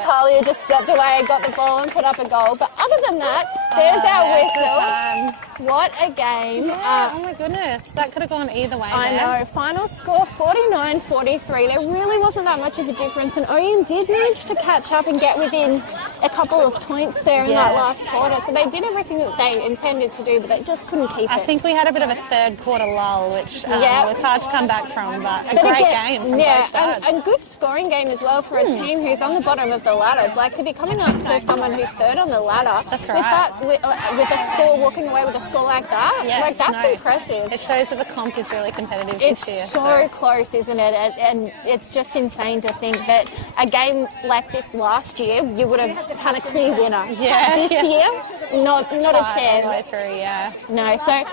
Talia just stepped away and got the ball and put up a goal. But other than that, there's our whistle. What a game. Yeah, oh my goodness. That could have gone either way. I know. Final score 49-43. There really wasn't that much of a difference, and Ouyen did manage to catch up and get within a couple of points there in that last quarter. So they did everything that they intended to do, but they just couldn't keep it. I think we had a bit of a third quarter lull, which was hard to come back from, but a great game from both sides. And good scoring game as well for a team who's on the bottom of the ladder. Like, to be coming up to someone who's third on the ladder. That's right. With a score, walking away with a score like that, that's impressive. It shows that the comp is really competitive this year. It's so close, isn't it? And it's just insane to think that a game like this last year, you would have had a clear winner. Yeah. This year, not a All the way chance. through, yeah. No, so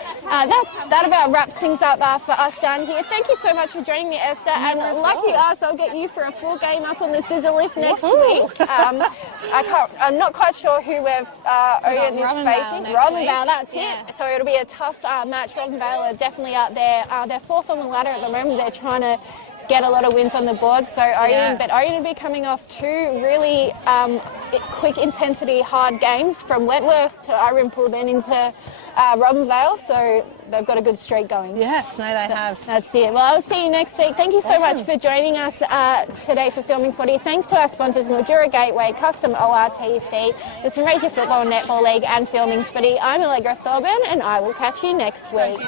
that about wraps things up for us down here. Thank you so much for joining me, Esther. And lucky us, I'll get you for a full game up on the scissor lift next week. I'm not quite sure who Ouyen is facing. Robinvale, that's it. So it'll be a tough match. Robinvale are definitely out there. They're fourth on the ladder at the moment. They're trying to get a lot of wins on the board. So Ouyen will be coming off two really quick intensity hard games from Wentworth to Irymple, then into Robinvale. So they've got a good streak going. Yes, no, they have. That's it. Well, I'll see you next week. Thank you so much for joining us today for Filming Footy. Thanks to our sponsors, Mildura Gateway, Custom ORTC, the Sunraysia Football Netball League and Filming Footy. I'm Allegra Thorburn and I will catch you next week.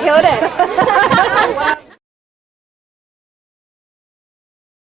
Killed it.